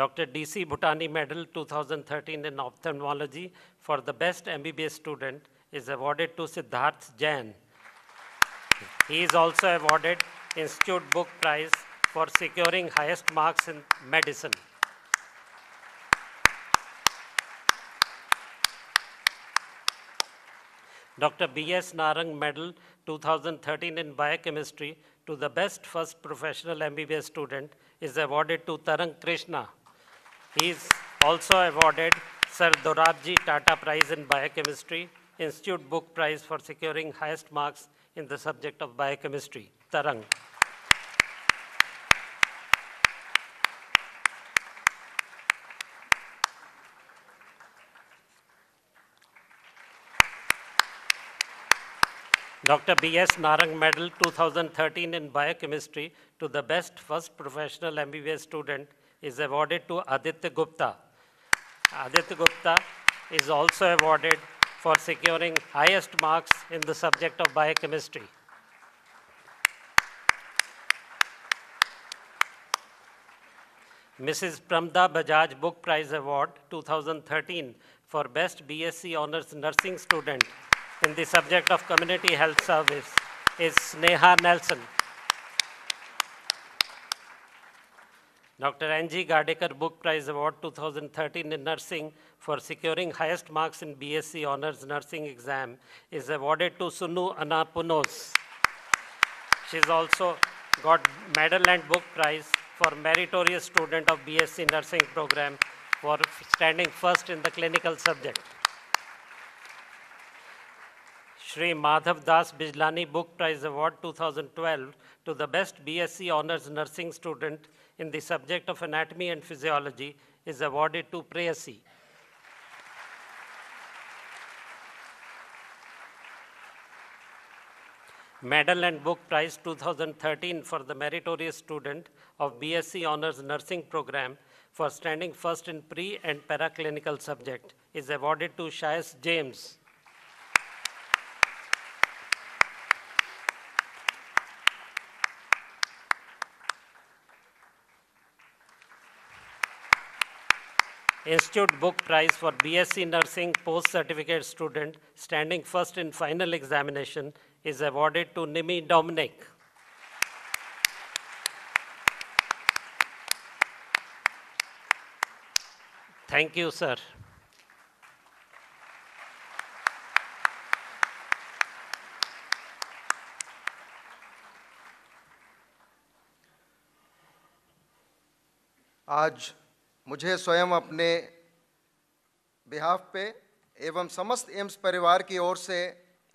Dr. D.C. Bhutani Medal 2013 in ophthalmology for the best MBBS student is awarded to Siddharth Jain. He is also awarded Institute Book Prize for securing highest marks in medicine. Dr. B.S. Narang Medal 2013 in biochemistry to the best first professional MBBS student is awarded to Tarang Krishna. He is also awarded Sir Dorabji Tata Prize in Biochemistry, Institute Book Prize for securing highest marks in the subject of biochemistry. Tarang. Dr. B.S. Narang Medal 2013 in biochemistry to the best first professional MBBS student is awarded to Aditya Gupta. Aditya Gupta is also awarded for securing highest marks in the subject of biochemistry. Mrs. Pramda Bajaj Book Prize Award 2013 for Best BSc Honours Nursing Student in the subject of Community Health Service is Sneha Nelson. Dr. N.G. Gardekar Book Prize Award 2013 in Nursing for securing highest marks in BSc Honours Nursing exam is awarded to Sunu Anna Punos. She's also got Medal and Book Prize for Meritorious Student of BSc Nursing Program for standing first in the clinical subject. Shri Madhav Das Bijlani Book Prize Award 2012 to the best BSc Honours Nursing student in the subject of Anatomy and Physiology is awarded to Preyasi. Medal and Book Prize 2013 for the meritorious student of BSc Honors Nursing Program for standing first in pre and paraclinical subject is awarded to Shais James. Institute Book Prize for BSc Nursing post-certificate student standing first in final examination is awarded to Nimi Dominic. Thank you, sir. आज मुझे स्वयं अपने behalf पे एवं समस्त AIIMS परिवार की ओर से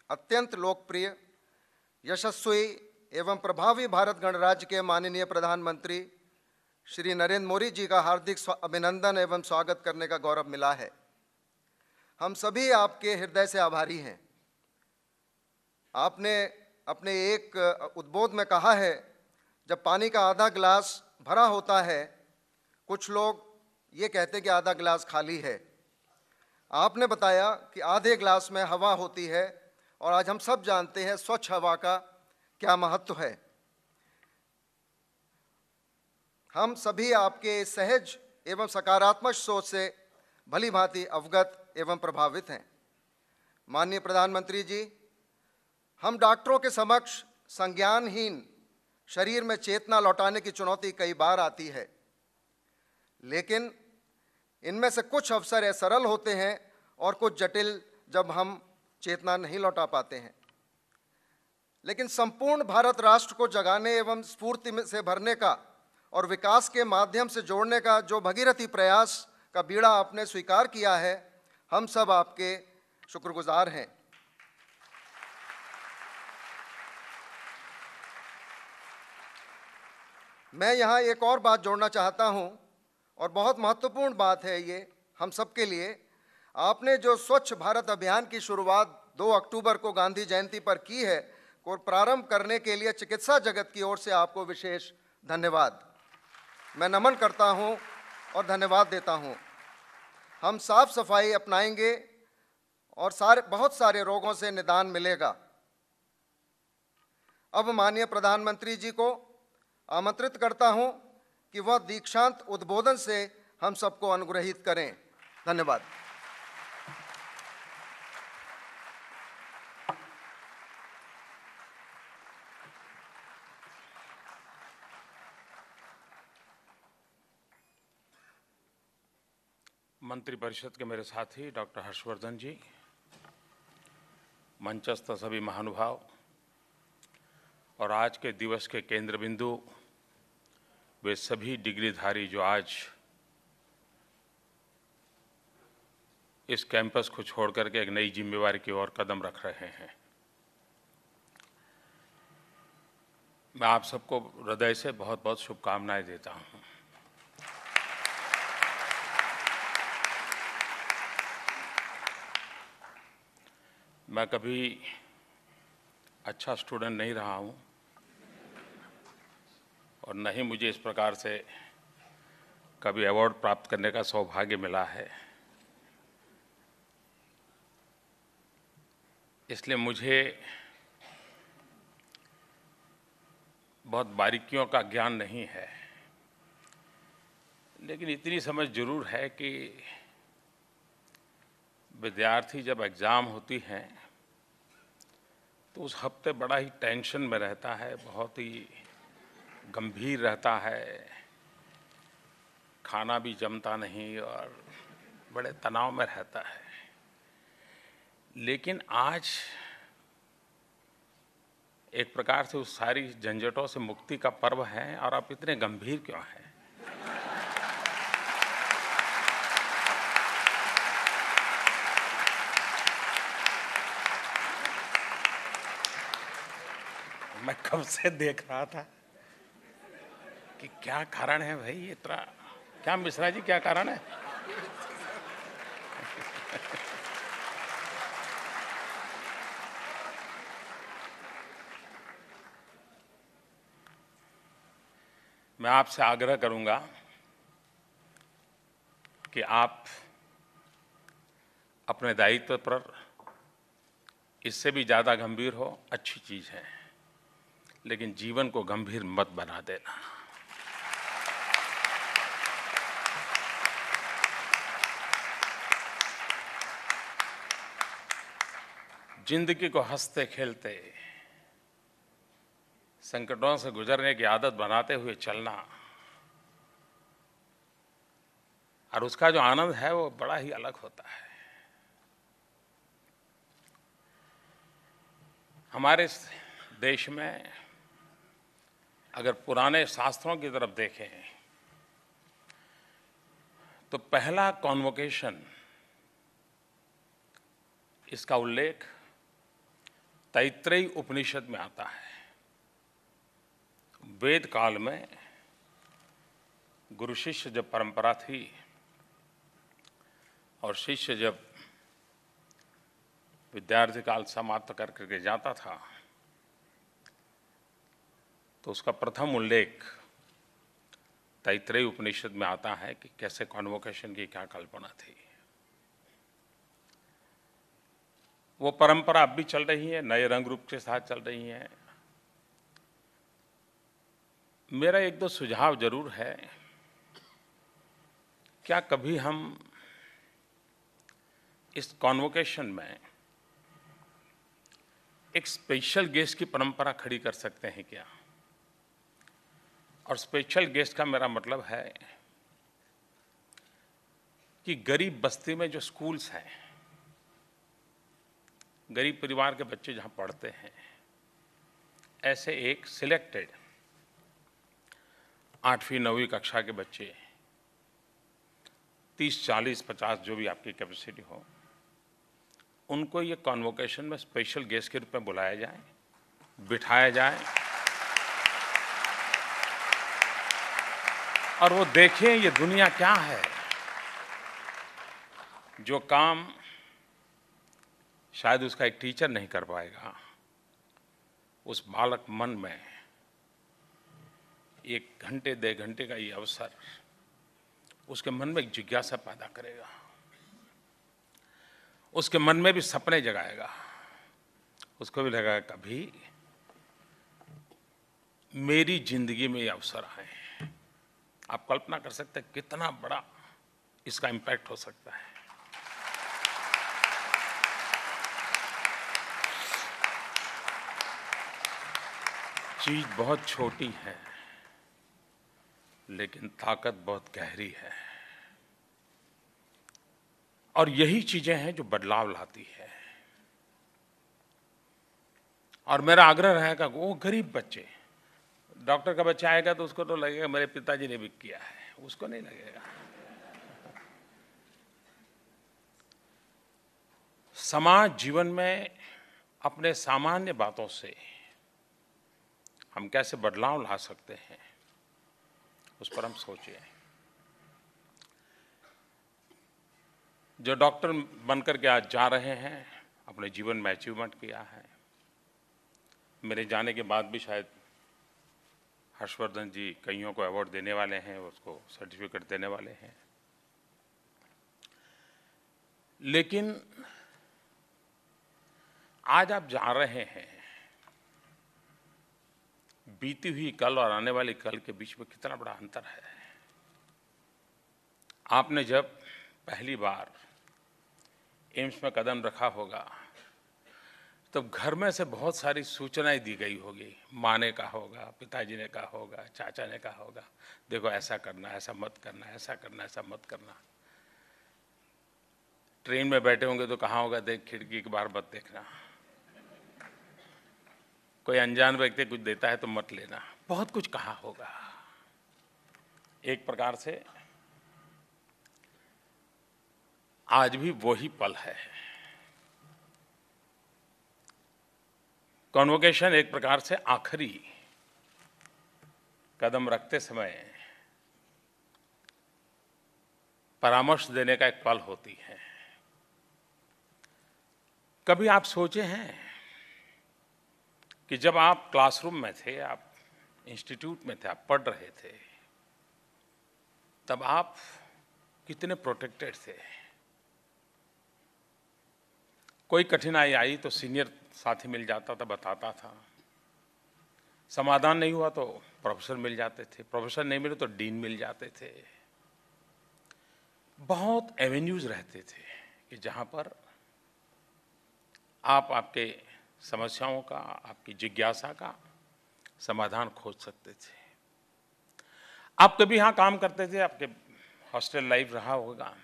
अत्यंत लोकप्रिय, यशस्वी एवं प्रभावी भारत गणराज्य के माननीय प्रधानमंत्री श्री नरेंद्र मोदी जी का हार्दिक अभिनंदन एवं स्वागत करने का गौरव मिला है। हम सभी आपके हृदय से आभारी हैं। आपने अपने एक उद्बोध में कहा है, जब पानी का आधा गिलास भरा होता है, कुछ लोग ये कहते कि आधा गिलास खाली है। आपने बताया कि आधे गिलास में हवा होती है और आज हम सब जानते हैं स्वच्छ हवा का क्या महत्व है। हम सभी आपके सहज एवं सकारात्मक सोच से भली भांति अवगत एवं प्रभावित हैं। माननीय प्रधानमंत्री जी, हम डॉक्टरों के समक्ष संज्ञानहीन शरीर में चेतना लौटाने की चुनौती कई बार आती है, लेकिन इनमें से कुछ अवसर सरल होते हैं और कुछ जटिल, जब हम चेतना नहीं लौटा पाते हैं। लेकिन संपूर्ण भारत राष्ट्र को जगाने एवं स्फूर्ति से भरने का और विकास के माध्यम से जोड़ने का जो भगीरथी प्रयास का बीड़ा आपने स्वीकार किया है, हम सब आपके शुक्रगुजार हैं। मैं यहाँ एक और बात जोड़ना चाहता हूँ और बहुत महत्वपूर्ण बात है ये हम सब के लिए। आपने जो स्वच्छ भारत अभियान की शुरुआत 2 अक्टूबर को गांधी जयंती पर की है, को प्रारंभ करने के लिए चिकित्सा जगत की ओर से आपको विशेष धन्यवाद मैं नमन करता हूं और धन्यवाद देता हूं। हम साफ सफाई अपनाएंगे और बहुत सारे रोगों से निदान मिलेगा। अब माननीय प्रधानमंत्री जी को आमंत्रित करता हूं कि वह दीक्षांत उद्बोधन से हम सबको अनुग्रहित करें। धन्यवाद। मंत्रिपरिषद के मेरे साथी डॉक्टर हर्षवर्धन जी, मंचस्थ सभी महानुभाव और आज के दिवस के केंद्र बिंदु वे सभी डिग्रीधारी जो आज इस कैंपस को छोड़कर के एक नई जिम्मेवारी की ओर कदम रख रहे हैं, मैं आप सबको हृदय से बहुत बहुत शुभकामनाएं देता हूं। मैं कभी अच्छा स्टूडेंट नहीं रहा हूं और न ही मुझे इस प्रकार से कभी अवार्ड प्राप्त करने का सौभाग्य मिला है, इसलिए मुझे बहुत बारीकियों का ज्ञान नहीं है, लेकिन इतनी समझ जरूर है कि विद्यार्थी जब एग्ज़ाम होती हैं तो उस हफ्ते बड़ा ही टेंशन में रहता है, बहुत ही गंभीर रहता है, खाना भी जमता नहीं और बड़े तनाव में रहता है। लेकिन आज एक प्रकार से उस सारी झंझटों से मुक्ति का पर्व है और आप इतने गंभीर क्यों हैं? मैं कब से देख रहा था कि क्या कारण है भाई इतना। क्या मिश्रा जी, क्या कारण है? मैं आपसे आग्रह करूंगा कि आप अपने दायित्व पर इससे भी ज़्यादा गंभीर हो, अच्छी चीज़ है, लेकिन जीवन को गंभीर मत बना देना। जिंदगी को हंसते खेलते संकटों से गुजरने की आदत बनाते हुए चलना, और उसका जो आनंद है वो बड़ा ही अलग होता है। हमारे देश में अगर पुराने शास्त्रों की तरफ देखें तो पहला कॉन्वोकेशन, इसका उल्लेख तैत्रेयी उपनिषद में आता है। वेद काल में गुरु शिष्य जब परंपरा थी और शिष्य जब विद्यार्थी काल समाप्त करके जाता था तो उसका प्रथम उल्लेख तैत्रेयी उपनिषद में आता है कि कैसे कॉन्वोकेशन की क्या कल्पना थी। वो परंपरा अब भी चल रही है, नए रंग रूप के साथ चल रही है। मेरा एक दो सुझाव जरूर है, क्या कभी हम इस कॉन्वोकेशन में एक स्पेशल गेस्ट की परंपरा खड़ी कर सकते हैं क्या? और स्पेशल गेस्ट का मेरा मतलब है कि गरीब बस्ती में जो स्कूल्स हैं, गरीब परिवार के बच्चे जहां पढ़ते हैं, ऐसे एक सिलेक्टेड 8वीं 9वीं कक्षा के बच्चे 30, 40, 50 जो भी आपकी कैपेसिटी हो, उनको ये कॉन्वोकेशन में स्पेशल गेस्ट के रूप में बुलाया जाए, बिठाया जाए और वो देखें ये दुनिया क्या है। जो काम शायद उसका एक टीचर नहीं कर पाएगा, उस बालक मन में 1 घंटे 1.5 घंटे का ये अवसर उसके मन में एक जिज्ञासा पैदा करेगा, उसके मन में भी सपने जगाएगा, उसको भी लगेगा कभी मेरी जिंदगी में ये अवसर आए। आप कल्पना कर सकते हैं कितना बड़ा इसका इम्पैक्ट हो सकता है। चीज बहुत छोटी है लेकिन ताकत बहुत गहरी है, और यही चीजें हैं जो बदलाव लाती है। और मेरा आग्रह रहेगा वो गरीब बच्चे, डॉक्टर का बच्चा आएगा तो उसको तो लगेगा मेरे पिताजी ने भी किया है, उसको नहीं लगेगा। समाज जीवन में अपने सामान्य बातों से हम कैसे बदलाव ला सकते हैं, उस पर हम सोचिए। जो डॉक्टर बनकर के आज जा रहे हैं, अपने जीवन में अचीवमेंट किया है। मेरे जाने के बाद भी शायद हर्षवर्धन जी कईयों को अवार्ड देने वाले हैं, उसको सर्टिफिकेट देने वाले हैं। लेकिन आज आप जा रहे हैं, बीती हुई कल और आने वाली कल के बीच में कितना बड़ा अंतर है। आपने जब पहली बार एम्स में कदम रखा होगा तब घर में से बहुत सारी सूचनाएं दी गई होगी, माँ ने कहा होगा, पिताजी ने कहा होगा, चाचा ने कहा होगा, देखो ऐसा करना, ऐसा मत करना, ऐसा करना, ऐसा मत करना। ट्रेन में बैठे होंगे तो कहा होगा, देख खिड़की के बाहर मत देखना, कोई अनजान व्यक्ति कुछ देता है तो मत लेना, बहुत कुछ कहा होगा। एक प्रकार से आज भी वही पल है। कॉन्वोकेशन एक प्रकार से आखिरी कदम रखते समय परामर्श देने का एक पल होती है। कभी आप सोचे हैं कि जब आप क्लासरूम में थे, आप इंस्टीट्यूट में थे, आप पढ़ रहे थे, तब आप कितने प्रोटेक्टेड थे। कोई कठिनाई आई तो सीनियर साथी मिल जाता था, बताता था। समाधान नहीं हुआ तो प्रोफेसर मिल जाते थे, प्रोफेसर नहीं मिले तो डीन मिल जाते थे। बहुत एवेन्यूज रहते थे कि जहां पर आप आपके समस्याओं का, आपकी जिज्ञासा का समाधान खोज सकते थे। आप कभी यहां काम करते थे, आपके हॉस्टल लाइफ रहा होगा,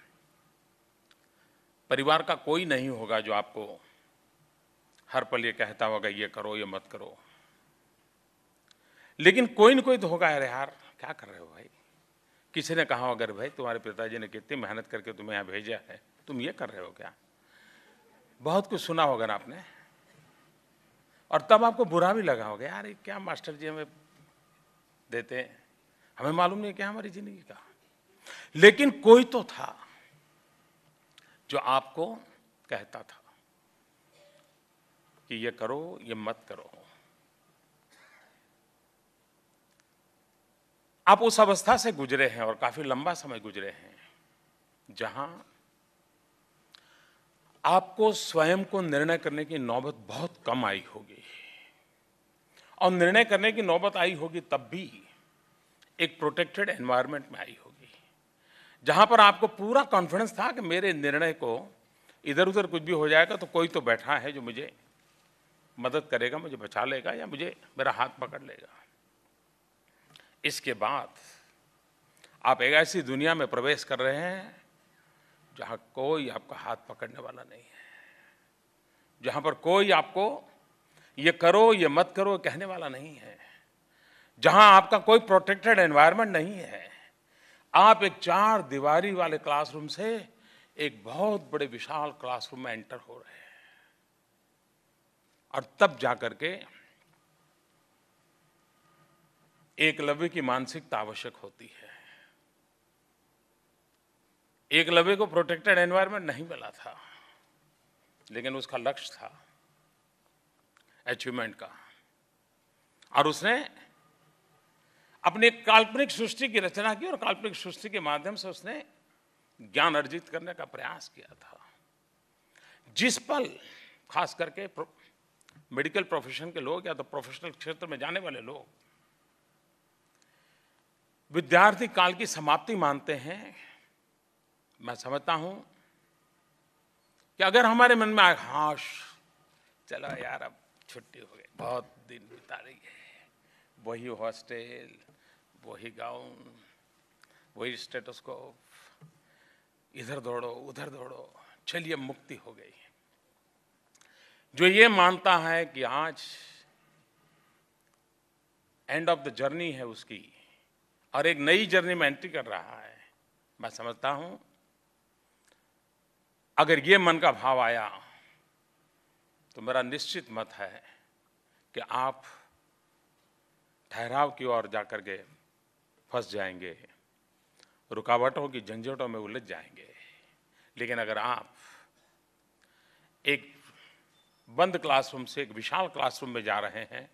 परिवार का कोई नहीं होगा जो आपको हर पल ये कहता होगा ये करो ये मत करो, लेकिन कोई न कोई तो होगा, अरे यार क्या कर रहे हो भाई। किसी ने कहा अगर भाई तुम्हारे पिताजी ने कितनी मेहनत करके तुम्हें यहाँ भेजा है, तुम ये कर रहे हो क्या। बहुत कुछ सुना होगा ना आपने, और तब आपको बुरा भी लगा होगा, यार क्या मास्टर जी हमें देते हैं, हमें मालूम नहीं क्या हमारी जिंदगी का। लेकिन कोई तो था जो आपको कहता था कि ये करो ये मत करो। आप उस अवस्था से गुजरे हैं और काफी लंबा समय गुजरे हैं जहां आपको स्वयं को निर्णय करने की नौबत बहुत कम आई होगी, और निर्णय करने की नौबत आई होगी तब भी एक प्रोटेक्टेड एनवायरनमेंट में आई होगी, जहां पर आपको पूरा कॉन्फिडेंस था कि मेरे निर्णय को इधर उधर कुछ भी हो जाएगा तो कोई तो बैठा है जो मुझे मदद करेगा, मुझे बचा लेगा या मुझे मेरा हाथ पकड़ लेगा। इसके बाद आप एक ऐसी दुनिया में प्रवेश कर रहे हैं जहां कोई आपका हाथ पकड़ने वाला नहीं है, जहां पर कोई आपको ये करो ये मत करो कहने वाला नहीं है, जहां आपका कोई प्रोटेक्टेड एनवायरनमेंट नहीं है। आप एक 4 दीवारी वाले क्लासरूम से एक बहुत बड़े विशाल क्लासरूम में एंटर हो रहे हैं, और तब जाकर के एकलव्य की मानसिकता आवश्यक होती है। एकलव्य को प्रोटेक्टेड एनवायरनमेंट नहीं मिला था, लेकिन उसका लक्ष्य था अचीवमेंट का, और उसने अपनी काल्पनिक सृष्टि की रचना की और काल्पनिक सृष्टि के माध्यम से उसने ज्ञान अर्जित करने का प्रयास किया था। जिस पल खास करके मेडिकल प्रोफेशन के लोग या तो प्रोफेशनल क्षेत्र में जाने वाले लोग विद्यार्थी काल की समाप्ति मानते हैं, मैं समझता हूं कि अगर हमारे मन में हाँ चलो यार अब छुट्टी हो गई, बहुत दिन बिता रही है, वही हॉस्टल, वही गाउन, वही स्टेथोस्कोप, इधर दौड़ो उधर दौड़ो, चलिए मुक्ति हो गई। जो ये मानता है कि आज एंड ऑफ द जर्नी है उसकी और एक नई जर्नी में एंट्री कर रहा है, मैं समझता हूं अगर ये मन का भाव आया तो मेरा निश्चित मत है कि आप ठहराव की ओर जाकर के फंस जाएंगे, रुकावटों की झंझटों में उलझ जाएंगे। लेकिन अगर आप एक बंद क्लासरूम से एक विशाल क्लासरूम में जा रहे हैं,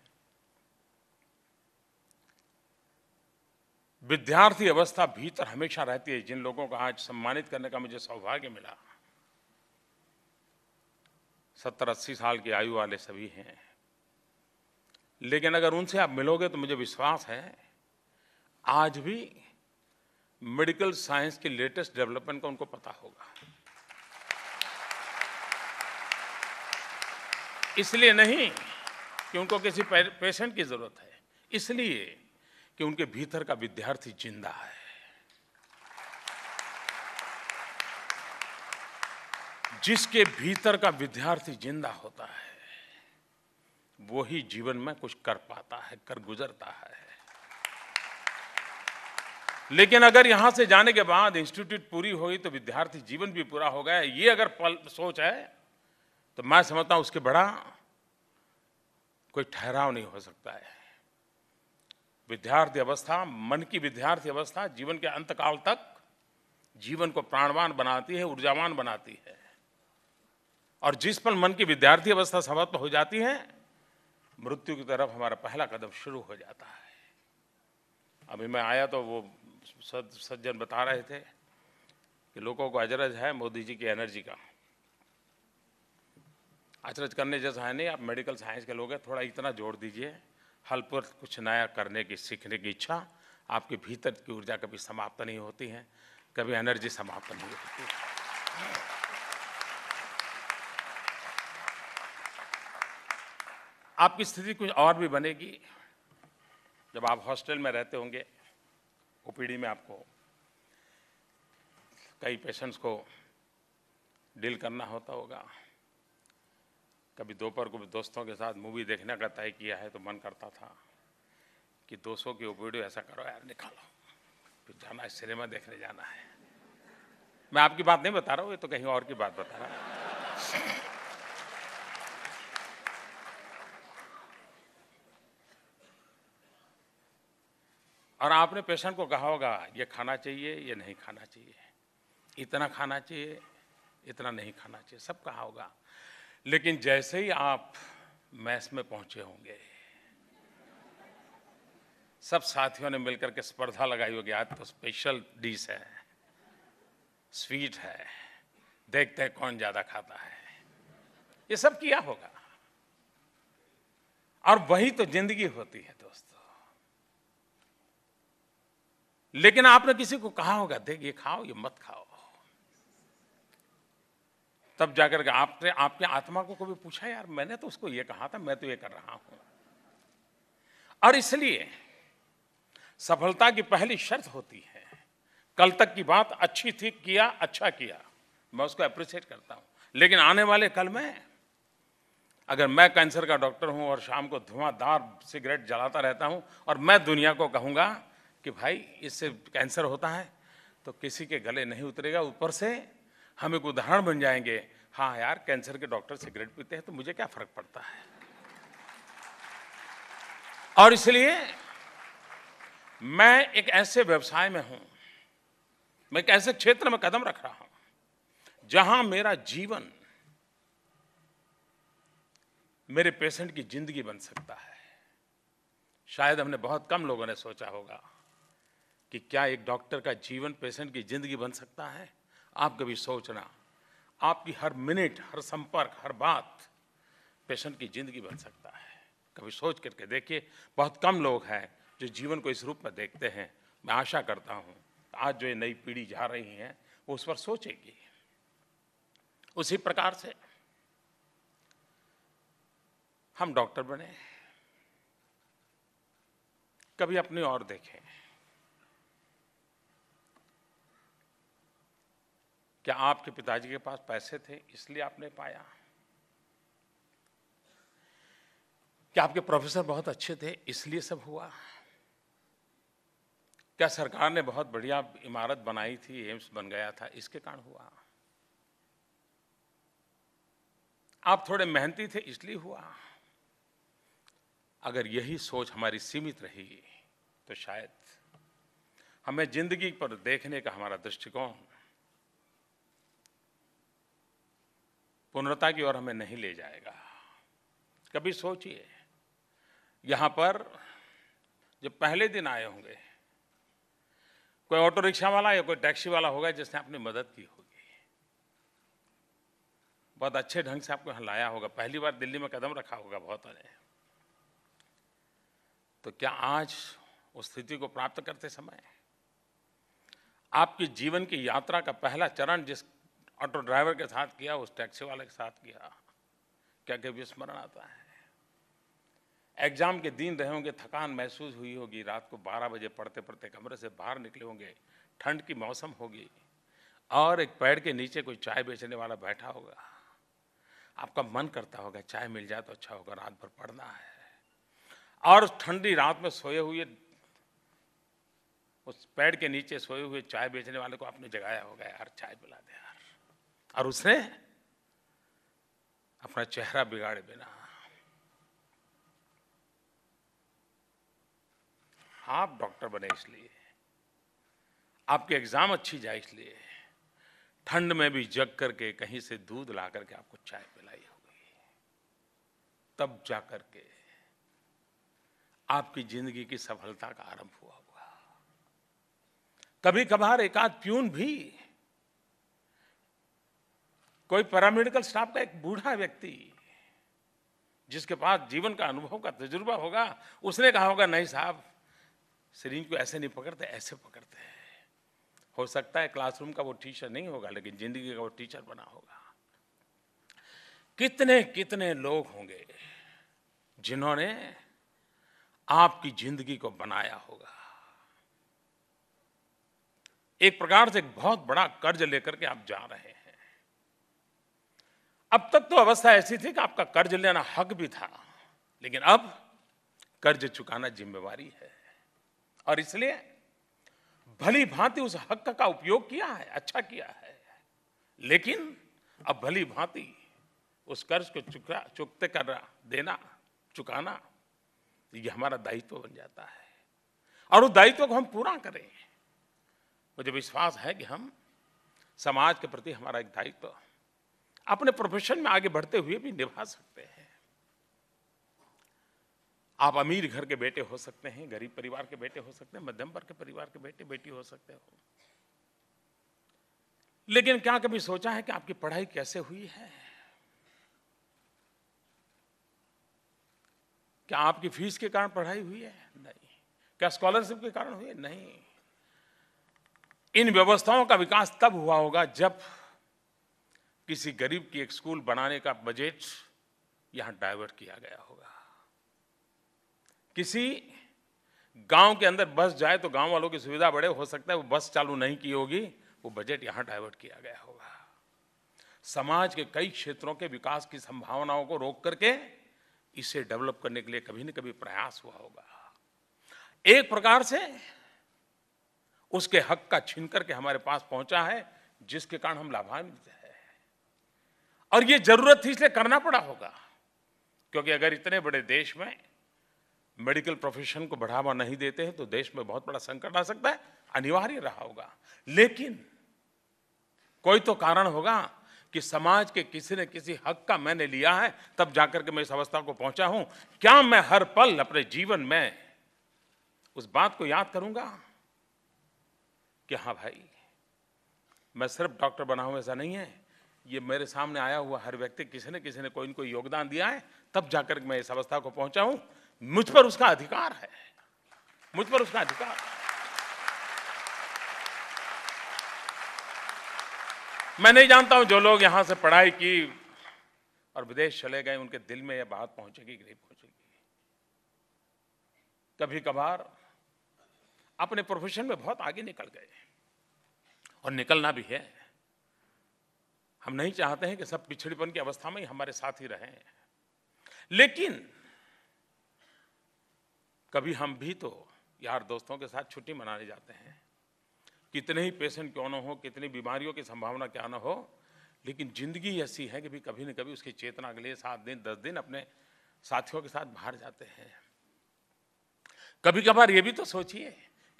विद्यार्थी अवस्था भीतर हमेशा रहती है। जिन लोगों को आज सम्मानित करने का मुझे सौभाग्य मिला, 70-80 साल की आयु वाले सभी हैं, लेकिन अगर उनसे आप मिलोगे तो मुझे विश्वास है आज भी मेडिकल साइंस की लेटेस्ट डेवलपमेंट का उनको पता होगा। इसलिए नहीं कि उनको किसी पेशेंट की जरूरत है, इसलिए कि उनके भीतर का विद्यार्थी जिंदा है। जिसके भीतर का विद्यार्थी जिंदा होता है वो ही जीवन में कुछ कर पाता है, कर गुजरता है। लेकिन अगर यहां से जाने के बाद इंस्टीट्यूट पूरी हुई तो विद्यार्थी जीवन भी पूरा हो गया, ये अगर सोच है तो मैं समझता हूं उसके बड़ा कोई ठहराव नहीं हो सकता है। विद्यार्थी अवस्था, मन की विद्यार्थी अवस्था जीवन के अंतकाल तक जीवन को प्राणवान बनाती है, ऊर्जावान बनाती है। और जिस पल मन की विद्यार्थी अवस्था समाप्त हो जाती है, मृत्यु की तरफ हमारा पहला कदम शुरू हो जाता है। अभी मैं आया तो वो सज्जन बता रहे थे कि लोगों को अजरज है मोदी जी की एनर्जी का। अचरज करने जैसा है नहीं, आप मेडिकल साइंस के लोग हैं, थोड़ा इतना जोड़ दीजिए, हल पर कुछ नया करने की, सीखने की इच्छा, आपके भीतर की ऊर्जा कभी समाप्त नहीं होती है, कभी एनर्जी समाप्त नहीं होती है। आपकी स्थिति कुछ और भी बनेगी जब आप हॉस्टल में रहते होंगे। ओपीडी में आपको कई पेशेंट्स को डील करना होता होगा। कभी दोपहर को दोस्तों के साथ मूवी देखने का तय किया है तो मन करता था कि 200 की ओपीडी ऐसा करो यार, निकालो, फिर जाना है, सिनेमा देखने जाना है। मैं आपकी बात नहीं बता रहा हूँ, ये तो कहीं और की बात बता रहा हूँ। और आपने पेशेंट को कहा होगा ये खाना चाहिए, ये नहीं खाना चाहिए, इतना खाना चाहिए, इतना नहीं खाना चाहिए, सब कहा होगा। लेकिन जैसे ही आप मैस में पहुंचे होंगे, सब साथियों ने मिलकर के स्पर्धा लगाई होगी, आज तो स्पेशल डिश है, स्वीट है, देखते हैं कौन ज्यादा खाता है, ये सब किया होगा। और वही तो जिंदगी होती है दोस्तों। लेकिन आपने किसी को कहा होगा देख ये खाओ, ये मत खाओ, तब जाकर के आपने आपके आत्मा को कभी पूछा यार मैंने तो उसको ये कहा था, मैं तो ये कर रहा हूं। और इसलिए सफलता की पहली शर्त होती है, कल तक की बात अच्छी थी, किया, अच्छा किया, मैं उसको अप्रिशिएट करता हूं। लेकिन आने वाले कल में अगर मैं कैंसर का डॉक्टर हूं और शाम को धुआंधार सिगरेट जलाता रहता हूं और मैं दुनिया को कहूंगा कि भाई इससे कैंसर होता है, तो किसी के गले नहीं उतरेगा। ऊपर से हम एक उदाहरण बन जाएंगे, हाँ यार कैंसर के डॉक्टर सिगरेट पीते हैं तो मुझे क्या फर्क पड़ता है। और इसलिए मैं एक ऐसे व्यवसाय में हूं, मैं एक ऐसे क्षेत्र में कदम रख रहा हूं जहां मेरा जीवन मेरे पेशेंट की जिंदगी बन सकता है। शायद हमने बहुत कम लोगों ने सोचा होगा कि क्या एक डॉक्टर का जीवन पेशेंट की जिंदगी बन सकता है। आप कभी सोचना, आपकी हर मिनट, हर संपर्क, हर बात पेशेंट की जिंदगी बन सकता है। कभी सोच करके देखिए, बहुत कम लोग हैं जो जीवन को इस रूप में देखते हैं। मैं आशा करता हूं आज जो ये नई पीढ़ी जा रही है वो उस पर सोचेगी। उसी प्रकार से हम डॉक्टर बने, कभी अपनी ओर देखें, क्या आपके पिताजी के पास पैसे थे इसलिए आपने पाया? क्या आपके प्रोफेसर बहुत अच्छे थे इसलिए सब हुआ? क्या सरकार ने बहुत बढ़िया इमारत बनाई थी, एम्स बन गया था, इसके कारण हुआ? आप थोड़े मेहनती थे इसलिए हुआ? अगर यही सोच हमारी सीमित रही तो शायद हमें जिंदगी पर देखने का हमारा दृष्टिकोण पूर्णता की ओर हमें नहीं ले जाएगा। कभी सोचिए, यहां पर जब पहले दिन आए होंगे, कोई ऑटो रिक्शा वाला या कोई टैक्सी वाला होगा जिसने आपने मदद की होगी, बहुत अच्छे ढंग से आपको यहां लाया होगा, पहली बार दिल्ली में कदम रखा होगा बहुत ने। तो क्या आज उस स्थिति को प्राप्त करते समय आपकी जीवन की यात्रा का पहला चरण जिस ऑटो ड्राइवर के साथ किया, उस टैक्सी वाले के साथ किया, क्या कभी स्मरण आता है? एग्जाम के दिन रहे होंगे, थकान महसूस हुई होगी, रात को 12 बजे पढ़ते पढ़ते कमरे से बाहर निकले होंगे, ठंड की मौसम होगी और एक पेड़ के नीचे कोई चाय बेचने वाला बैठा होगा, आपका मन करता होगा चाय मिल जाए तो अच्छा होगा, रात भर पढ़ना है। और ठंडी रात में सोए हुए उस पेड़ के नीचे सोए हुए चाय बेचने वाले को आपने जगाया होगा, यार चाय पिला दे यार, और उसने अपना चेहरा बिगाड़े बिना आप डॉक्टर बने इसलिए, आपकी एग्जाम अच्छी जाए इसलिए, ठंड में भी जग करके कहीं से दूध ला करके आपको चाय पिलाई होगी, तब जाकर के आपकी जिंदगी की सफलता का आरंभ हुआ होगा। कभी कभार एक आध प्यून भी, कोई पैरामेडिकल स्टाफ का एक बूढ़ा व्यक्ति जिसके पास जीवन का अनुभव का तजुर्बा होगा, उसने कहा होगा नहीं साहब, सिरिंज को ऐसे नहीं पकड़ते, ऐसे पकड़ते हैं। हो सकता है क्लासरूम का वो टीचर नहीं होगा, लेकिन जिंदगी का वो टीचर बना होगा। कितने कितने लोग होंगे जिन्होंने आपकी जिंदगी को बनाया होगा। एक प्रकार से एक बहुत बड़ा कर्ज लेकर के आप जा रहे हैं। अब तक तो अवस्था ऐसी थी कि आपका कर्ज लेना हक भी था, लेकिन अब कर्ज चुकाना जिम्मेवारी है। और इसलिए भली भांति उस हक का उपयोग किया है, अच्छा किया है, लेकिन अब भली भांति उस कर्ज को चुकते करना, देना, चुकाना, ये हमारा दायित्व बन जाता है। और उस दायित्व को हम पूरा करें। मुझे विश्वास है कि हम समाज के प्रति हमारा एक दायित्व अपने प्रोफेशन में आगे बढ़ते हुए भी निभा सकते हैं। आप अमीर घर के बेटे हो सकते हैं, गरीब परिवार के बेटे हो सकते हैं, मध्यम वर्ग के परिवार के बेटे बेटी हो सकते हो, लेकिन क्या कभी सोचा है कि आपकी पढ़ाई कैसे हुई है? क्या आपकी फीस के कारण पढ़ाई हुई है? नहीं। क्या स्कॉलरशिप के कारण हुई है? नहीं। इन व्यवस्थाओं का विकास तब हुआ होगा जब किसी गरीब की एक स्कूल बनाने का बजट यहां डाइवर्ट किया गया होगा। किसी गांव के अंदर बस जाए तो गांव वालों की सुविधा बढ़े, हो सकता है वो बस चालू नहीं की होगी, वो बजट यहां डाइवर्ट किया गया होगा। समाज के कई क्षेत्रों के विकास की संभावनाओं को रोक करके इसे डेवलप करने के लिए कभी न कभी प्रयास हुआ होगा। एक प्रकार से उसके हक का छीन करके हमारे पास पहुंचा है, जिसके कारण हम लाभान्वित हैं। और ये जरूरत थी, इसलिए करना पड़ा होगा, क्योंकि अगर इतने बड़े देश में मेडिकल प्रोफेशन को बढ़ावा नहीं देते हैं तो देश में बहुत बड़ा संकट आ सकता है। अनिवार्य रहा होगा, लेकिन कोई तो कारण होगा कि समाज के किसी न किसी हक का मैंने लिया है, तब जाकर के मैं इस अवस्था को पहुंचा हूं। क्या मैं हर पल अपने जीवन में उस बात को याद करूंगा कि हाँ भाई, मैं सिर्फ डॉक्टर बना हूं, ऐसा नहीं है। ये मेरे सामने आया हुआ हर व्यक्ति किसी न किसी ने कोई न कोई योगदान दिया है, तब जाकर मैं इस अवस्था को पहुंचा हूं। मुझ पर उसका अधिकार है, मुझ पर उसका अधिकार है। मैं नहीं जानता हूं जो लोग यहां से पढ़ाई की और विदेश चले गए, उनके दिल में यह बात पहुंचेगी कि नहीं पहुंचेगी। कभी कभार अपने प्रोफेशन में बहुत आगे निकल गए, और निकलना भी है। हम नहीं चाहते हैं कि सब पिछड़ेपन की अवस्था में ही हमारे साथ ही रहें, लेकिन कभी हम भी तो यार दोस्तों के साथ छुट्टी मनाने जाते हैं। कितने ही पेशेंट क्यों ना हो, कितनी बीमारियों की संभावना क्या ना हो, लेकिन जिंदगी ऐसी है कि भी कभी न कभी उसकी चेतना के लिए 7 दिन 10 दिन अपने साथियों के साथ बाहर जाते हैं। कभी कभार ये भी तो सोचिए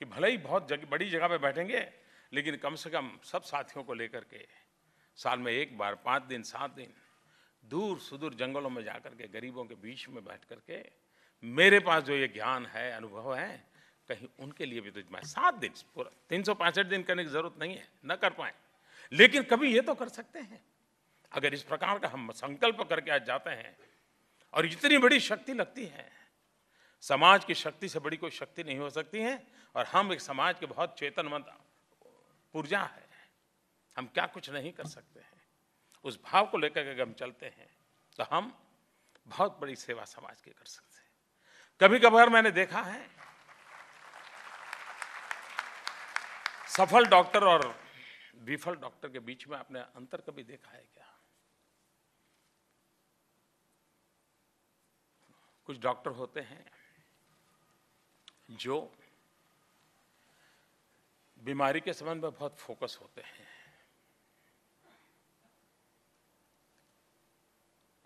कि भले ही बहुत बड़ी जगह पे बैठेंगे, लेकिन कम से कम सब साथियों को लेकर के साल में एक बार 5 दिन 7 दिन दूर सुदूर जंगलों में जाकर के गरीबों के बीच में बैठ करके मेरे पास जो ये ज्ञान है, अनुभव है, कहीं उनके लिए भी तो मैं 7 दिन पूरा 365 दिन करने की जरूरत नहीं है, न कर पाए, लेकिन कभी ये तो कर सकते हैं। अगर इस प्रकार का हम संकल्प करके आज जाते हैं, और इतनी बड़ी शक्ति लगती है, समाज की शक्ति से बड़ी कोई शक्ति नहीं हो सकती है। और हम एक समाज के बहुत चेतनवंत पुर्जा है, हम क्या कुछ नहीं कर सकते हैं। उस भाव को लेकर के अगर हम चलते हैं तो हम बहुत बड़ी सेवा समाज की कर सकते हैं। कभी कभार मैंने देखा है सफल डॉक्टर और विफल डॉक्टर के बीच में आपने अंतर कभी देखा है क्या? कुछ डॉक्टर होते हैं जो बीमारी के संबंध में बहुत फोकस होते हैं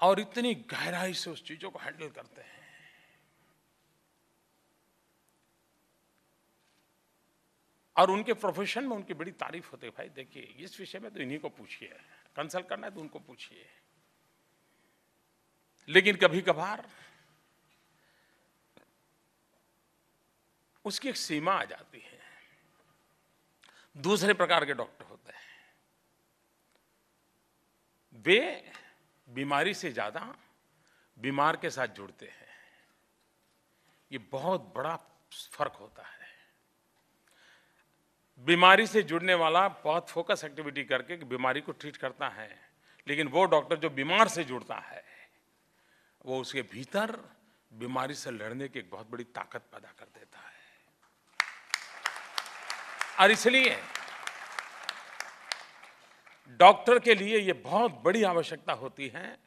और इतनी गहराई से उस चीजों को हैंडल करते हैं, और उनके प्रोफेशन में उनकी बड़ी तारीफ होती है। भाई देखिए, इस विषय में तो इन्हीं को पूछिए, कंसल्ट करना है तो उनको पूछिए। लेकिन कभी कभार उसकी एक सीमा आ जाती है। दूसरे प्रकार के डॉक्टर होते हैं। वे बीमारी से ज्यादा बीमार के साथ जुड़ते हैं। ये बहुत बड़ा फर्क होता है। बीमारी से जुड़ने वाला बहुत फोकस एक्टिविटी करके बीमारी को ट्रीट करता है, लेकिन वो डॉक्टर जो बीमार से जुड़ता है वो उसके भीतर बीमारी से लड़ने की एक बहुत बड़ी ताकत पैदा कर देता है। और इसलिए डॉक्टर के लिए ये बहुत बड़ी आवश्यकता होती है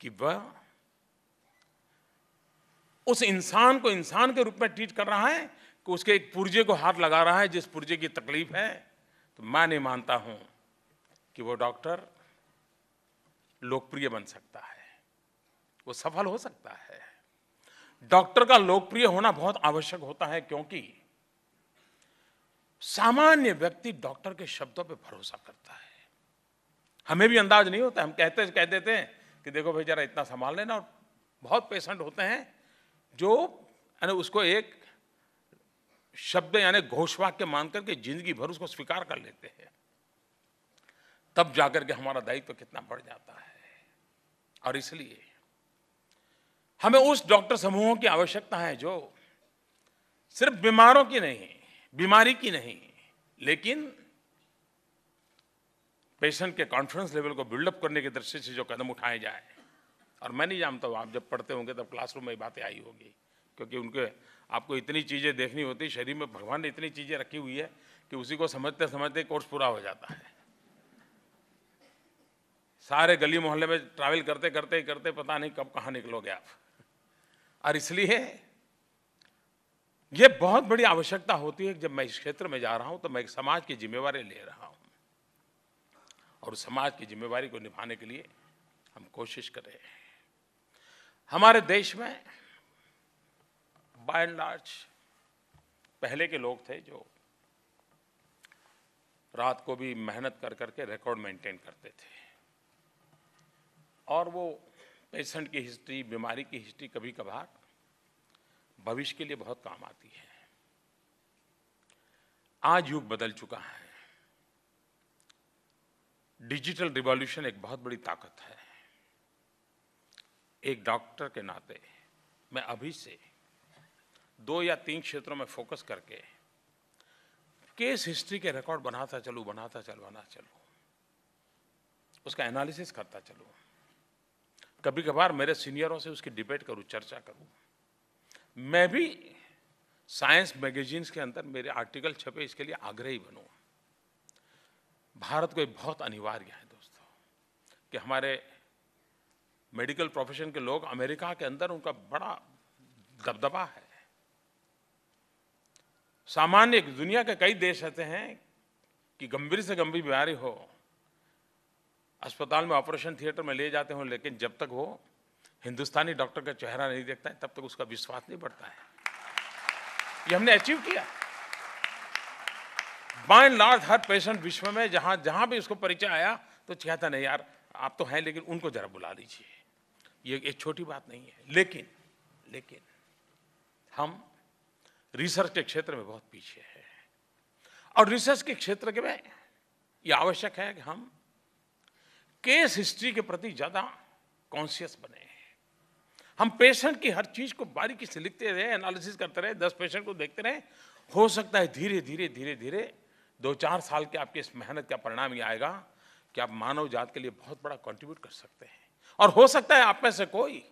कि वह उस इंसान को इंसान के रूप में ट्रीट कर रहा है कि उसके एक पुर्जे को हाथ लगा रहा है जिस पुर्जे की तकलीफ है। तो मैं नहीं मानता हूं कि वो डॉक्टर लोकप्रिय बन सकता है, वो सफल हो सकता है। डॉक्टर का लोकप्रिय होना बहुत आवश्यक होता है, क्योंकि सामान्य व्यक्ति डॉक्टर के शब्दों पे भरोसा करता है। हमें भी अंदाज नहीं होता, हम कह देते हैं कि देखो भाई जरा इतना संभाल लेना, और बहुत पेशेंट होते हैं जो उसको एक शब्द यानी घोषवाक्य मान करके जिंदगी भर उसको स्वीकार कर लेते हैं। तब जाकर के हमारा दायित्व कितना बढ़ जाता है। और इसलिए हमें उस डॉक्टर समूहों की आवश्यकता है जो सिर्फ बीमारों की नहीं, बीमारी की नहीं, लेकिन पेशेंट के कॉन्फिडेंस लेवल को बिल्डअप करने की दृष्टि से जो कदम उठाए जाए। और मैं नहीं जानता हूँ, आप जब पढ़ते होंगे तब क्लासरूम में बातें आई होगी, क्योंकि उनके आपको इतनी चीज़ें देखनी होती, शरीर में भगवान ने इतनी चीज़ें रखी हुई है कि उसी को समझते समझते कोर्स पूरा हो जाता है। सारे गली मोहल्ले में ट्रैवल करते करते करते पता नहीं कब कहाँ निकलोगे आप। और इसलिए ये बहुत बड़ी आवश्यकता होती है कि जब मैं इस क्षेत्र में जा रहा हूं तो मैं एक समाज की जिम्मेवारी ले रहा हूं, और समाज की जिम्मेवारी को निभाने के लिए हम कोशिश कर रहे हैं। हमारे देश में बाय एंड लार्ज पहले के लोग थे जो रात को भी मेहनत कर करके रिकॉर्ड मेंटेन करते थे, और वो पेशेंट की हिस्ट्री, बीमारी की हिस्ट्री कभी कभार भविष्य के लिए बहुत काम आती है। आज युग बदल चुका है। डिजिटल रिवॉल्यूशन एक बहुत बड़ी ताकत है। एक डॉक्टर के नाते मैं अभी से 2 या 3 क्षेत्रों में फोकस करके केस हिस्ट्री के रिकॉर्ड बनाता चलूं, उसका एनालिसिस करता चलूं। कभी कभार मेरे सीनियरों से उसकी डिबेट करूं, चर्चा करूं। मैं भी साइंस मैगजीन्स के अंदर मेरे आर्टिकल छपे, इसके लिए आग्रही बनूं। भारत को एक बहुत अनिवार्य है दोस्तों कि हमारे मेडिकल प्रोफेशन के लोग अमेरिका के अंदर उनका बड़ा दबदबा है। सामान्य दुनिया के कई देश ऐसे हैं कि गंभीर से गंभीर बीमारी हो, अस्पताल में ऑपरेशन थिएटर में ले जाते हो, लेकिन जब तक वो हिंदुस्तानी डॉक्टर का चेहरा नहीं देखता है तब तक उसका विश्वास नहीं बढ़ता है। ये हमने अचीव किया। बाय एंड लार्ज हर पेशेंट विश्व में जहां भी उसको परिचय आया तो कहता नहीं यार आप तो हैं, लेकिन उनको जरा बुला लीजिए। ये एक छोटी बात नहीं है, लेकिन हम रिसर्च के क्षेत्र में बहुत पीछे हैं। और रिसर्च के क्षेत्र के में ये आवश्यक है कि हम केस हिस्ट्री के प्रति ज्यादा कॉन्शियस बने। हम पेशेंट की हर चीज को बारीकी से लिखते रहे, एनालिसिस करते रहे, 10 पेशेंट को देखते रहे। हो सकता है धीरे धीरे 2-4 साल के आपकी इस मेहनत का परिणाम ये आएगा कि आप मानव जात के लिए बहुत बड़ा कंट्रीब्यूट कर सकते हैं। और हो सकता है आप में से कोई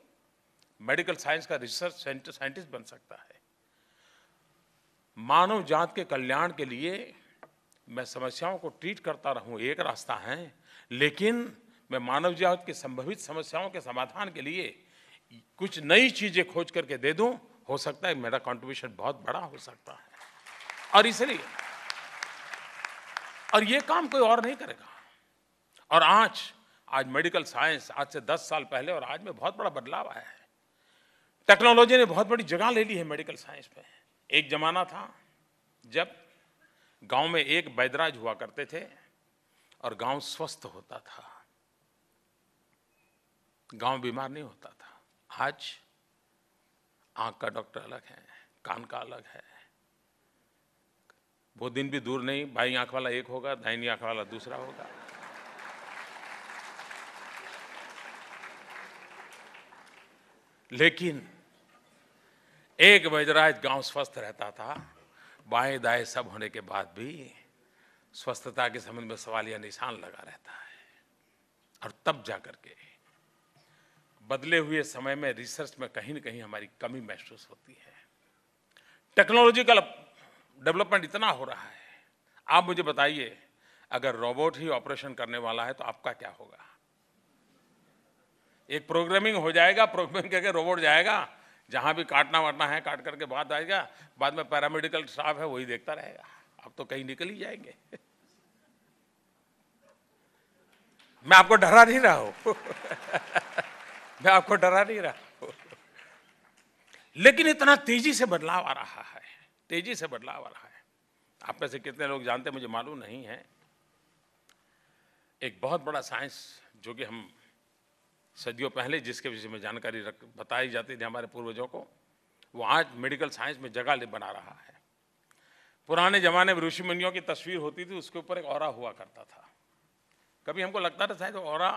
मेडिकल साइंस का रिसर्च साइंटिस्ट बन सकता है। मानव जात के कल्याण के लिए मैं समस्याओं को ट्रीट करता रहूं एक रास्ता है, लेकिन मैं मानव जात की संभावित समस्याओं के समाधान के लिए कुछ नई चीजें खोज करके दे दूं। हो सकता है मेरा कंट्रीब्यूशन बहुत बड़ा हो सकता है। और इसलिए ये काम कोई और नहीं करेगा। और आज मेडिकल साइंस आज से 10 साल पहले और आज में बहुत बड़ा बदलाव आया है। टेक्नोलॉजी ने बहुत बड़ी जगह ले ली है मेडिकल साइंस में। एक जमाना था जब गांव में एक वैद्यराज हुआ करते थे और गांव स्वस्थ होता था, गांव बीमार नहीं होता था। आज आंख का डॉक्टर अलग है, कान का अलग है, वो दिन भी दूर नहीं, बाईं आंख वाला एक होगा, दाहिनी आंख वाला दूसरा होगा। लेकिन एक वज्राज गांव स्वस्थ रहता था, बाएं दाएं सब होने के बाद भी स्वस्थता के संबंध में सवालिया निशान लगा रहता है। और तब जाकर के बदले हुए समय में रिसर्च में कहीं न कहीं हमारी कमी महसूस होती है। टेक्नोलॉजिकल डेवलपमेंट इतना हो रहा है, आप मुझे बताइए, अगर रोबोट ही ऑपरेशन करने वाला है तो आपका क्या होगा? एक प्रोग्रामिंग हो जाएगा, प्रोग्रामिंग करके रोबोट जाएगा, जहां भी काटना वाटना है काट करके बाद आएगा, बाद में पैरामेडिकल स्टाफ है वही देखता रहेगा। अब तो कहीं निकल ही जाएंगे। मैं आपको डरा नहीं रहा हूं मैं आपको डरा नहीं रहा हूं, लेकिन इतना तेजी से बदलाव आ रहा है, तेजी से बदलाव आ रहा है। आप में से कितने लोग जानते हैं मुझे मालूम नहीं है, एक बहुत बड़ा साइंस जो कि हम सदियों पहले जिसके विषय में जानकारी बताई जाती थी हमारे पूर्वजों को, वो आज मेडिकल साइंस में जगह बना रहा है। पुराने जमाने में ऋषि मुनियों की तस्वीर होती थी, उसके ऊपर एक ऑरा हुआ करता था। कभी हमको लगता था शायद ऑरा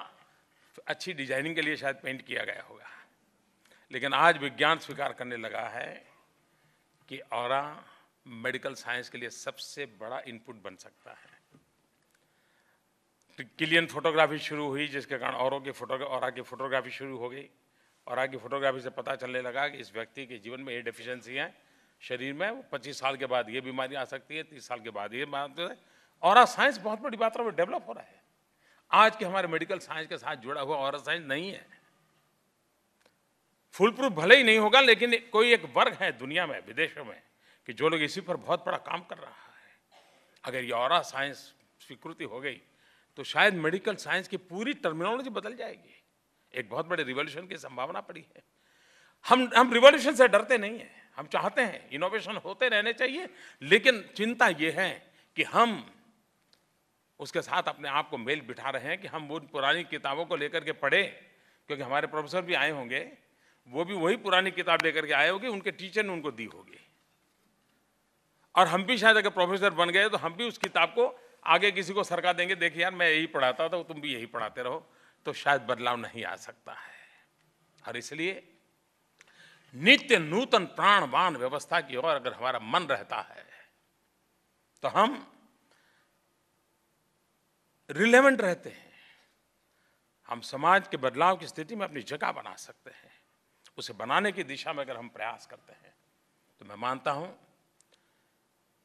अच्छी डिजाइनिंग के लिए शायद पेंट किया गया होगा, लेकिन आज विज्ञान स्वीकार करने लगा है कि ऑरा मेडिकल साइंस के लिए सबसे बड़ा इनपुट बन सकता है। क्लियन फोटोग्राफी शुरू हुई, जिसके कारण औरों की ऑरा की फोटोग्राफी शुरू हो गई। ऑरा की फोटोग्राफी से पता चलने लगा कि इस व्यक्ति के जीवन में ये डेफिशिएंसी है शरीर में, वो 25 साल के बाद ये बीमारी आ सकती है, 30 साल के बाद ये बात है। ऑरा साइंस बहुत बड़ी मात्रा में डेवलप हो रहा है। आज के हमारे मेडिकल साइंस के साथ जुड़ा हुआ ऑरा साइंस नहीं है। फुल प्रूफ भले ही नहीं होगा, लेकिन कोई एक वर्ग है दुनिया में, विदेशों में, कि जो लोग इसी पर बहुत बड़ा काम कर रहा है। अगर ये ऑरा साइंस स्वीकृति हो गई तो शायद मेडिकल साइंस की पूरी टर्मिनोलॉजी बदल जाएगी। एक बहुत बड़े रिवॉल्यूशन की संभावना पड़ी है। हम रिवॉल्यूशन से डरते नहीं हैं, हम चाहते हैं इनोवेशन होते रहने चाहिए, लेकिन चिंता ये है कि हम उसके साथ अपने आप को मेल बिठा रहे हैं कि हम वो पुरानी किताबों को लेकर के पढ़े, क्योंकि हमारे प्रोफेसर भी आए होंगे, वो भी वही पुरानी किताब लेकर के आए होंगे, उनके टीचर ने उनको दी होगी, और हम भी शायद अगर प्रोफेसर बन गए तो हम भी उस किताब को आगे किसी को सरका देंगे, देखिए यार मैं यही पढ़ाता था, तुम भी यही पढ़ाते रहो, तो शायद बदलाव नहीं आ सकता है। और इसलिए नित्य नूतन प्राणवान व्यवस्था की ओर अगर हमारा मन रहता है तो हम रिलेवेंट रहते हैं, हम समाज के बदलाव की स्थिति में अपनी जगह बना सकते हैं। उसे बनाने की दिशा में अगर हम प्रयास करते हैं तो मैं मानता हूं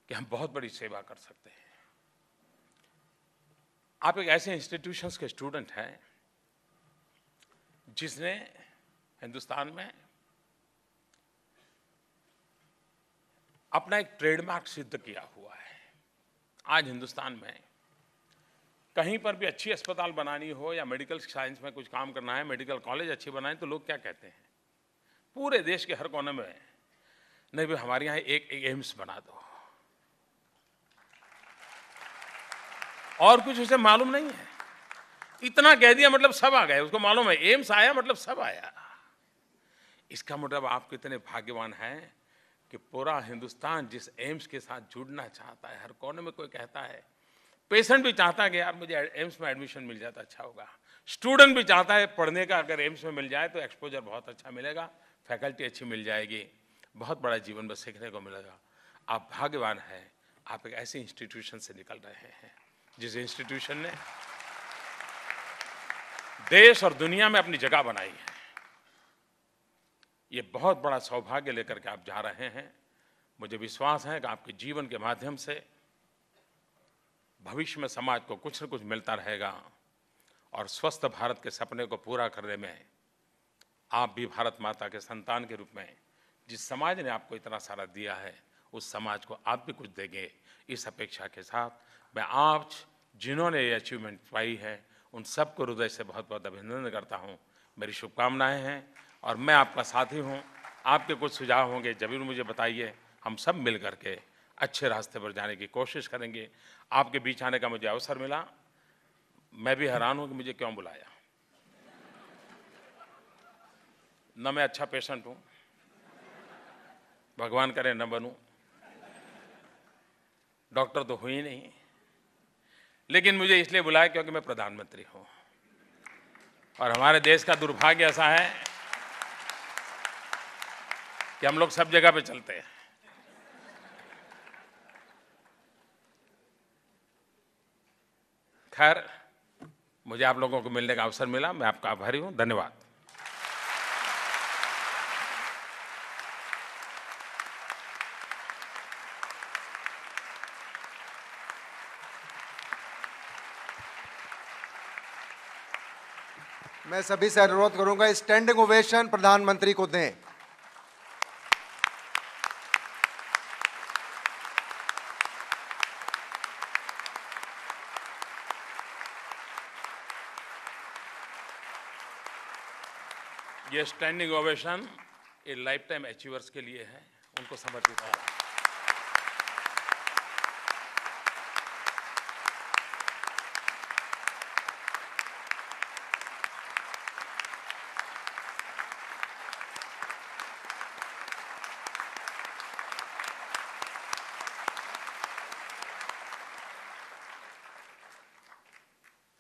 कि हम बहुत बड़ी सेवा कर सकते हैं। आप एक ऐसे इंस्टीट्यूशंस के स्टूडेंट हैं जिसने हिंदुस्तान में अपना एक ट्रेडमार्क सिद्ध किया हुआ है। आज हिंदुस्तान में कहीं पर भी अच्छी अस्पताल बनानी हो या मेडिकल साइंस में कुछ काम करना है, मेडिकल कॉलेज अच्छी बनाए, तो लोग क्या कहते हैं पूरे देश के हर कोने में, नहीं भाई हमारे यहाँ एक एम्स बना दो। और कुछ उसे मालूम नहीं है, इतना कह दिया मतलब सब आ गए, उसको मालूम है एम्स आया मतलब सब आया। इसका मतलब आप कितने भाग्यवान हैं कि पूरा हिंदुस्तान जिस एम्स के साथ जुड़ना चाहता है, हर कोने में कोई कहता है, पेशेंट भी चाहता है कि यार मुझे एम्स में एडमिशन मिल जाता अच्छा होगा, स्टूडेंट भी चाहता है पढ़ने का अगर एम्स में मिल जाए तो एक्सपोजर बहुत अच्छा मिलेगा, फैकल्टी अच्छी मिल जाएगी, बहुत बड़ा जीवन में सीखने को मिलेगा। आप भाग्यवान हैं, आप एक ऐसे इंस्टीट्यूशन से निकल रहे हैं जिस इंस्टीट्यूशन ने देश और दुनिया में अपनी जगह बनाई है। ये बहुत बड़ा सौभाग्य लेकर के आप जा रहे हैं। मुझे विश्वास है कि आपके जीवन के माध्यम से भविष्य में समाज को कुछ न कुछ मिलता रहेगा और स्वस्थ भारत के सपने को पूरा करने में आप भी भारत माता के संतान के रूप में जिस समाज ने आपको इतना सारा दिया है उस समाज को आप भी कुछ देंगे, इस अपेक्षा के साथ मैं आज जिन्होंने ये अचीवमेंट पाई है उन सबको हृदय से बहुत बहुत अभिनंदन करता हूँ। मेरी शुभकामनाएं हैं और मैं आपका साथी हूँ। आपके कुछ सुझाव होंगे जरूर मुझे बताइए, हम सब मिल करके अच्छे रास्ते पर जाने की कोशिश करेंगे। आपके बीच आने का मुझे अवसर मिला, मैं भी हैरान हूँ कि मुझे क्यों बुलाया। न मैं अच्छा पेशेंट हूँ, भगवान करे न बनूं, डॉक्टर तो हुई नहीं, लेकिन मुझे इसलिए बुलाया क्योंकि मैं प्रधानमंत्री हूं और हमारे देश का दुर्भाग्य ऐसा है कि हम लोग सब जगह पे चलते हैं। खैर, मुझे आप लोगों को मिलने का अवसर मिला, मैं आपका आभारी हूं। धन्यवाद। मैं सभी से अनुरोध करूंगा स्टैंडिंग ओवेशन प्रधानमंत्री को दें। ये स्टैंडिंग ओवेशन ये लाइफ टाइम अचीवर्स के लिए है, उनको समर्पित है।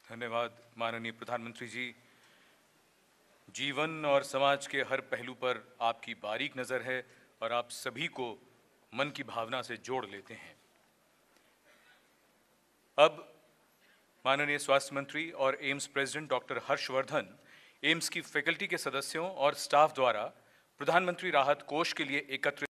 धन्यवाद माननीय प्रधानमंत्री जी। जीवन और समाज के हर पहलू पर आपकी बारीक नज़र है और आप सभी को मन की भावना से जोड़ लेते हैं। अब माननीय स्वास्थ्य मंत्री और AIIMS president doctor Harshvardhan AIIMS की फैकल्टी के सदस्यों और स्टाफ द्वारा प्रधानमंत्री राहत कोष के लिए एकत्रित